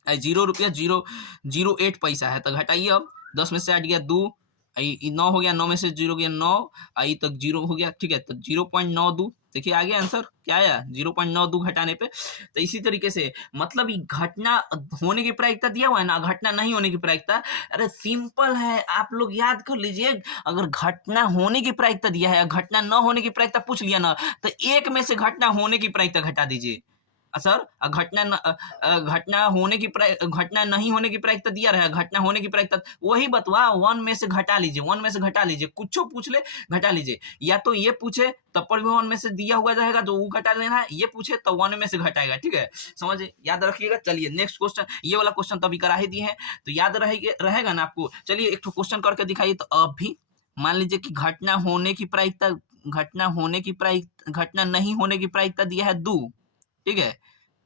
0 रुपया 008 पैसा है, तो घटाइए अब 10 में से 8 गया 2, 9 हो गया, 9 में से 0 गया 9, आई तक 0 हो गया, ठीक है, तो 0.92 देखिए आ गया आंसर, क्या आया 0.92 घटाने पे। तो इसी तरीके से मतलब ये घटना होने की प्रायिकता दिया हुआ है ना, घटना नहीं होने की प्रायिकता, अरे सिंपल है, आप लोग याद कर लीजिए। अगर घटना होने की प्रायिकता दिया है, घटना न होने की प्रायिकता पूछ लिया ना, तो एक में से घटना होने की प्रायिकता घटा दीजिए। सर घटना नहीं होने की प्रायिकता दिया रहा है, घटना होने की प्रायिकता वही बतवा 1 में से घटा लीजिए, 1 में से घटा लीजिए, कुछ पूछ ले घटा लीजिए, या तो ये पूछे तब पर भी 1 में से दिया हुआ रहेगा तो वो घटा लेना है, ये पूछे तो 1 में से घटाएगा, ठीक है, समझे, याद रखिएगा। चलिए नेक्स्ट क्वेश्चन, ये वाला क्वेश्चन तो अभी करा ही दिए हैं, तो याद रहेगा ना आपको। चलिए एक क्वेश्चन करके दिखाइए। तो अब भी मान लीजिए कि घटना नहीं होने की प्रायिकता दिया है 2, ठीक है,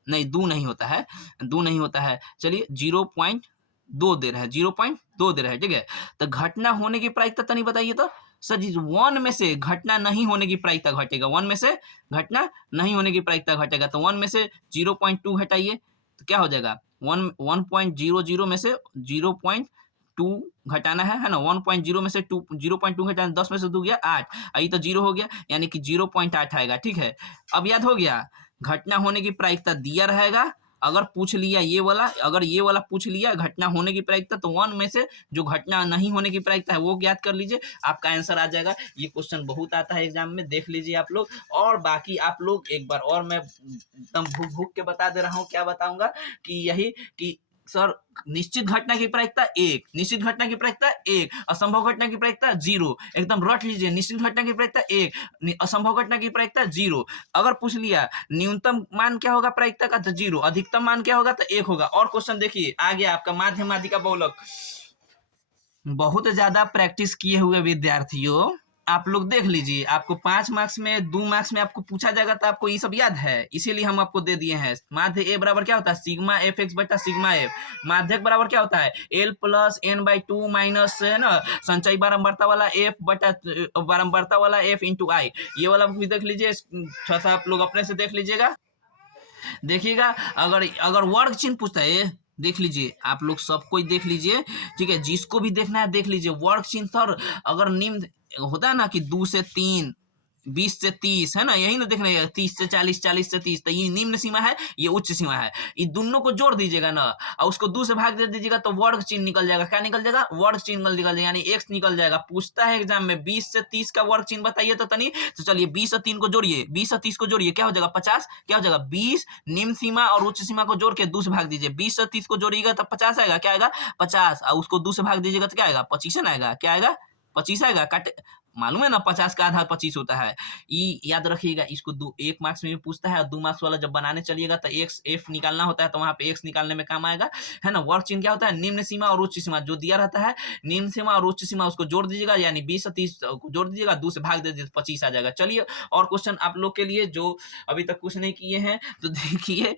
नहीं 2 नहीं होता है, 2 नहीं होता है, चलिए 0.2 दे रहा है, 0.2 दे रहा है, ठीक है। तो घटना होने की प्रायिकता तो नहीं बताइए तो सर जी 1 में से घटना नहीं होने की प्रायिकता घटेगा, 1 में से घटना नहीं होने की प्रायिकता घटेगा, तो 1 में से 0.2 घटाइए तो क्या हो जाएगा, 1.00 में से 0.2 घटाना है ना, 1.0 में से 0.2 घटाना, 10 में से 2 गया 8, आई तो 0 हो गया, यानी कि 0.8 आएगा, ठीक है। अब याद हो गया, घटना होने की प्रायिकता दिया रहेगा, अगर पूछ लिया ये वाला, अगर ये वाला पूछ लिया घटना होने की प्रायिकता, तो 1 में से जो घटना नहीं होने की प्रायिकता है वो ज्ञात कर लीजिए, आपका आंसर आ जाएगा। ये क्वेश्चन बहुत आता है एग्जाम में, देख लीजिए आप लोग। और बाकी आप लोग एक बार और मैं एकदम भूक के बता दे रहा हूँ, क्या बताऊंगा कि यही कि सर निश्चित घटना की प्रायिकता 1, निश्चित घटना की प्रायिकता 1, असंभव घटना की प्रायिकता 0, एकदम रट लीजिए, निश्चित घटना की प्रायिकता 1, असंभव घटना की प्रायिकता 0। अगर पूछ लिया न्यूनतम मान क्या होगा प्रायिकता का, तो 0, अधिकतम मान क्या होगा, तो 1 होगा। और क्वेश्चन देखिए आ गया आपका माध्य माध्यिका बहुलक। बहुत ज्यादा प्रैक्टिस किए हुए विद्यार्थियों आप लोग देख लीजिए, आपको 5 मार्क्स में 2 मार्क्स में आपको पूछा जाएगा, तो आपको ये सब याद है, इसीलिए हम आपको दे दिए हैं। माध्य ए बराबर क्या होता है, सिग्मा एफ एक्स बटा सिग्मा एफ। माध्यक बराबर क्या होता है, L plus N by 2 minus, है ना, संचयी बारंबारता वाला एफ बटा बारंबारता वाला एफ इंटू आई। ये वाला भी देख लीजिए, थोड़ा सा आप लोग अपने से देख लीजिएगा, देखिएगा। अगर अगर वर्ग चिन्ह पूछता है, देख लीजिए आप लोग सब कोई देख लीजिए, ठीक है, जिसको भी देखना है देख लीजिए वर्ग चिन्ह। सर अगर निम्न होता है ना कि 2 से 3, 20 से 30, है ना, यही ना देखना है, 30 से 40, 40 से 30, तो ये निम्न सीमा है, ये उच्च सीमा है, ये दोनों को जोड़ दीजिएगा ना, और उसको 2 से भाग दे दीजिएगा, तो वर्ग चिन्ह निकल जाएगा। क्या निकल जाएगा, वर्ग चिन्ह निकल जाएगा, यानी x निकल जाएगा। पूछता है एग्जाम में 20 से 30 का वर्ग चिन्ह बताइए तो तनी, तो चलिए 20 और 3 को जोड़िए, 20 और 30 को जोड़िए, क्या हो जाएगा 50, क्या हो जाएगा 20, निम्न सीमा और उच्च सीमा को जोड़ के 2 से भाग दीजिए, 20 और 30 को जोड़िएगा तब 50 आएगा, क्या आएगा 50, और उसको 2 से भाग दीजिएगा तो क्या आएगा 25 आएगा, क्या आएगा 25 आएगा। काटे, मालूम है ना 50 का आधा 25 होता है, ये याद रखिएगा। इसको 1 मार्क्स में भी पूछता है, और 2 मार्क्स वाला जब बनाने चलिएगा तो एक्स एफ निकालना होता है, तो वहां पे एक्स निकालने में काम आएगा, है ना। वर्ग चिन्ह क्या होता है, निम्न सीमा और उच्च सीमा जो दिया रहता है, निम्न सीमा और उच्च सीमा उसको जोड़ दीजिएगा, यानी 20 और 30 को जोड़ दीजिएगा, 2 से भाग दे दीजिए 25 आ जाएगा। चलिए और क्वेश्चन आप लोग के लिए जो अभी तक कुछ नहीं किए हैं, तो देखिए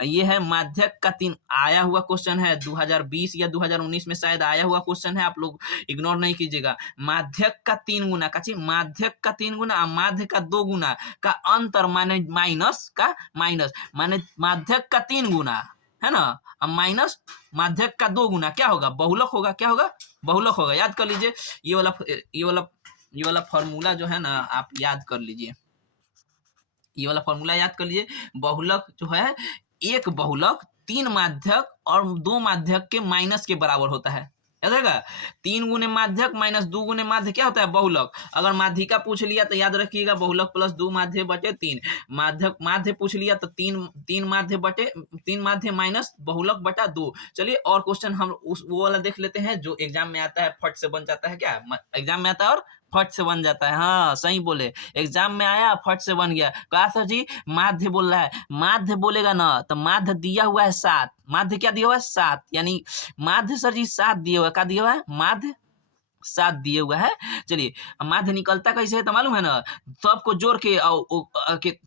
ये है माध्यक का 3 आया हुआ क्वेश्चन है, 2020 या 2019 में शायद आया हुआ क्वेश्चन है, आप लोग इग्नोर नहीं कीजिएगा। माध्यक का 3 गुना का, माध्यक का 3 गुना, माध्य का 2 गुना का अंतर माने माइनस का माइनस, माने माध्यक का 3 गुना, है ना, अब माइनस माध्यक का 2 गुना क्या होगा, बहुलक होगा, क्या होगा बहुलक होगा। याद कर लीजिए, ये वाला फॉर्मूला जो है ना आप याद कर लीजिए, ये वाला फॉर्मूला याद कर लीजिए। बहुलक जो है, एक बहुलक 3 माध्यक और 2 माध्यक के माइनस के बराबर होता है, याद रहेगा। 3 गुने माध्यक माइनस 2 गुने माध्य क्या होता है, बहुलक। अगर माध्यिका पूछ लिया तो याद रखिएगा बहुलक प्लस 2 माध्य बटे 3, माध्यक माध्य पूछ लिया तो 3 माध्य बटे 3 माध्य माइनस बहुलक बटा 2। चलिए और क्वेश्चन हम वो वाला देख लेते हैं जो एग्जाम में आता है, फट से बन जाता है, क्या एग्जाम में आता है और फट से बन जाता है। हाँ सही बोले, एग्जाम में आया फट से बन गया। कहा सर जी माध्य बोल रहा है, माध्य बोलेगा ना तो माध्य दिया हुआ है 7, माध्य क्या दिया हुआ है 7, यानी माध्य सर जी 7 दिया हुआ है, क्या दिया हुआ है माध्य 7 दिए हुआ है। चलिए माध्य निकलता कैसे है तो मालूम है ना, सबको जोड़ के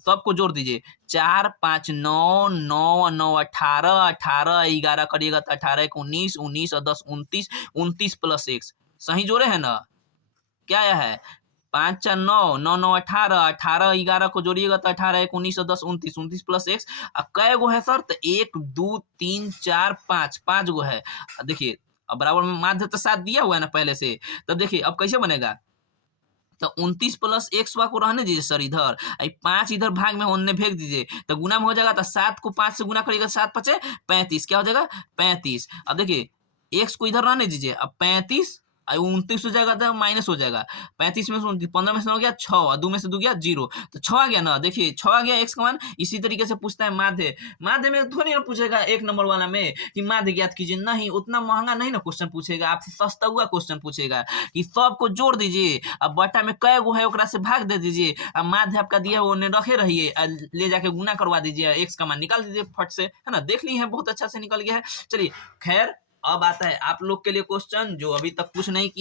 सबको जोड़ दीजिए, 4 5 9 9 9 18 18 11 करिएगा तो 18 1 19 19 और 10 29 29 प्लस 1 सही जोड़े है ना, क्या आया है 5 4 9, 9 9 18, 18 11 को जोड़िएगा तो 18 1 19 और 10 29, 29 प्लस x। अब कै गो है सर? तो 1 2 3 4 5, 5 गो है। देखिए अब बराबर में माध्य तो 7 दिया हुआ है ना पहले से। तब देखिए अब कैसे बनेगा? तो 29 प्लस एक्स को रहने दीजिए सर इधर, 5 इधर भाग में उनने भेज दीजिए, तो गुना में हो जाएगा। तो 7 को 5 से गुना करिएगा, 7 5 35, क्या हो जाएगा? 35। अब देखिए एक्स को इधर रहने दीजिए, अब 35 29 हो जाएगा तो माइनस हो जाएगा। 35 में से 15 में से हो गया 6 और 2 में से 2 गया 0, तो 6 आ गया ना। देखिए 6 आ गया एक्स का मान। इसी तरीके से पूछता है माध्य। माध्य में थोड़ी ना पूछेगा 1 नंबर वाला में कि माध्य ज्ञात कीजिए, नहीं उतना महंगा नहीं ना क्वेश्चन पूछेगा, आपसे सस्ता हुआ क्वेश्चन पूछेगा कि सबको जोड़ दीजिए, अब बटा में कै गो है ओकरा से भाग दे दीजिए, अब माध्य आपका दिया है वो रखे रहिए, ले जाके गुना करवा दीजिए, एक्स का मान निकाल दीजिए फट से, है ना। देख ली है बहुत अच्छा से निकल गया है। चलिए खैर अब आता है आप लोग के लिए क्वेश्चन जो अभी तक कुछ नहीं किया।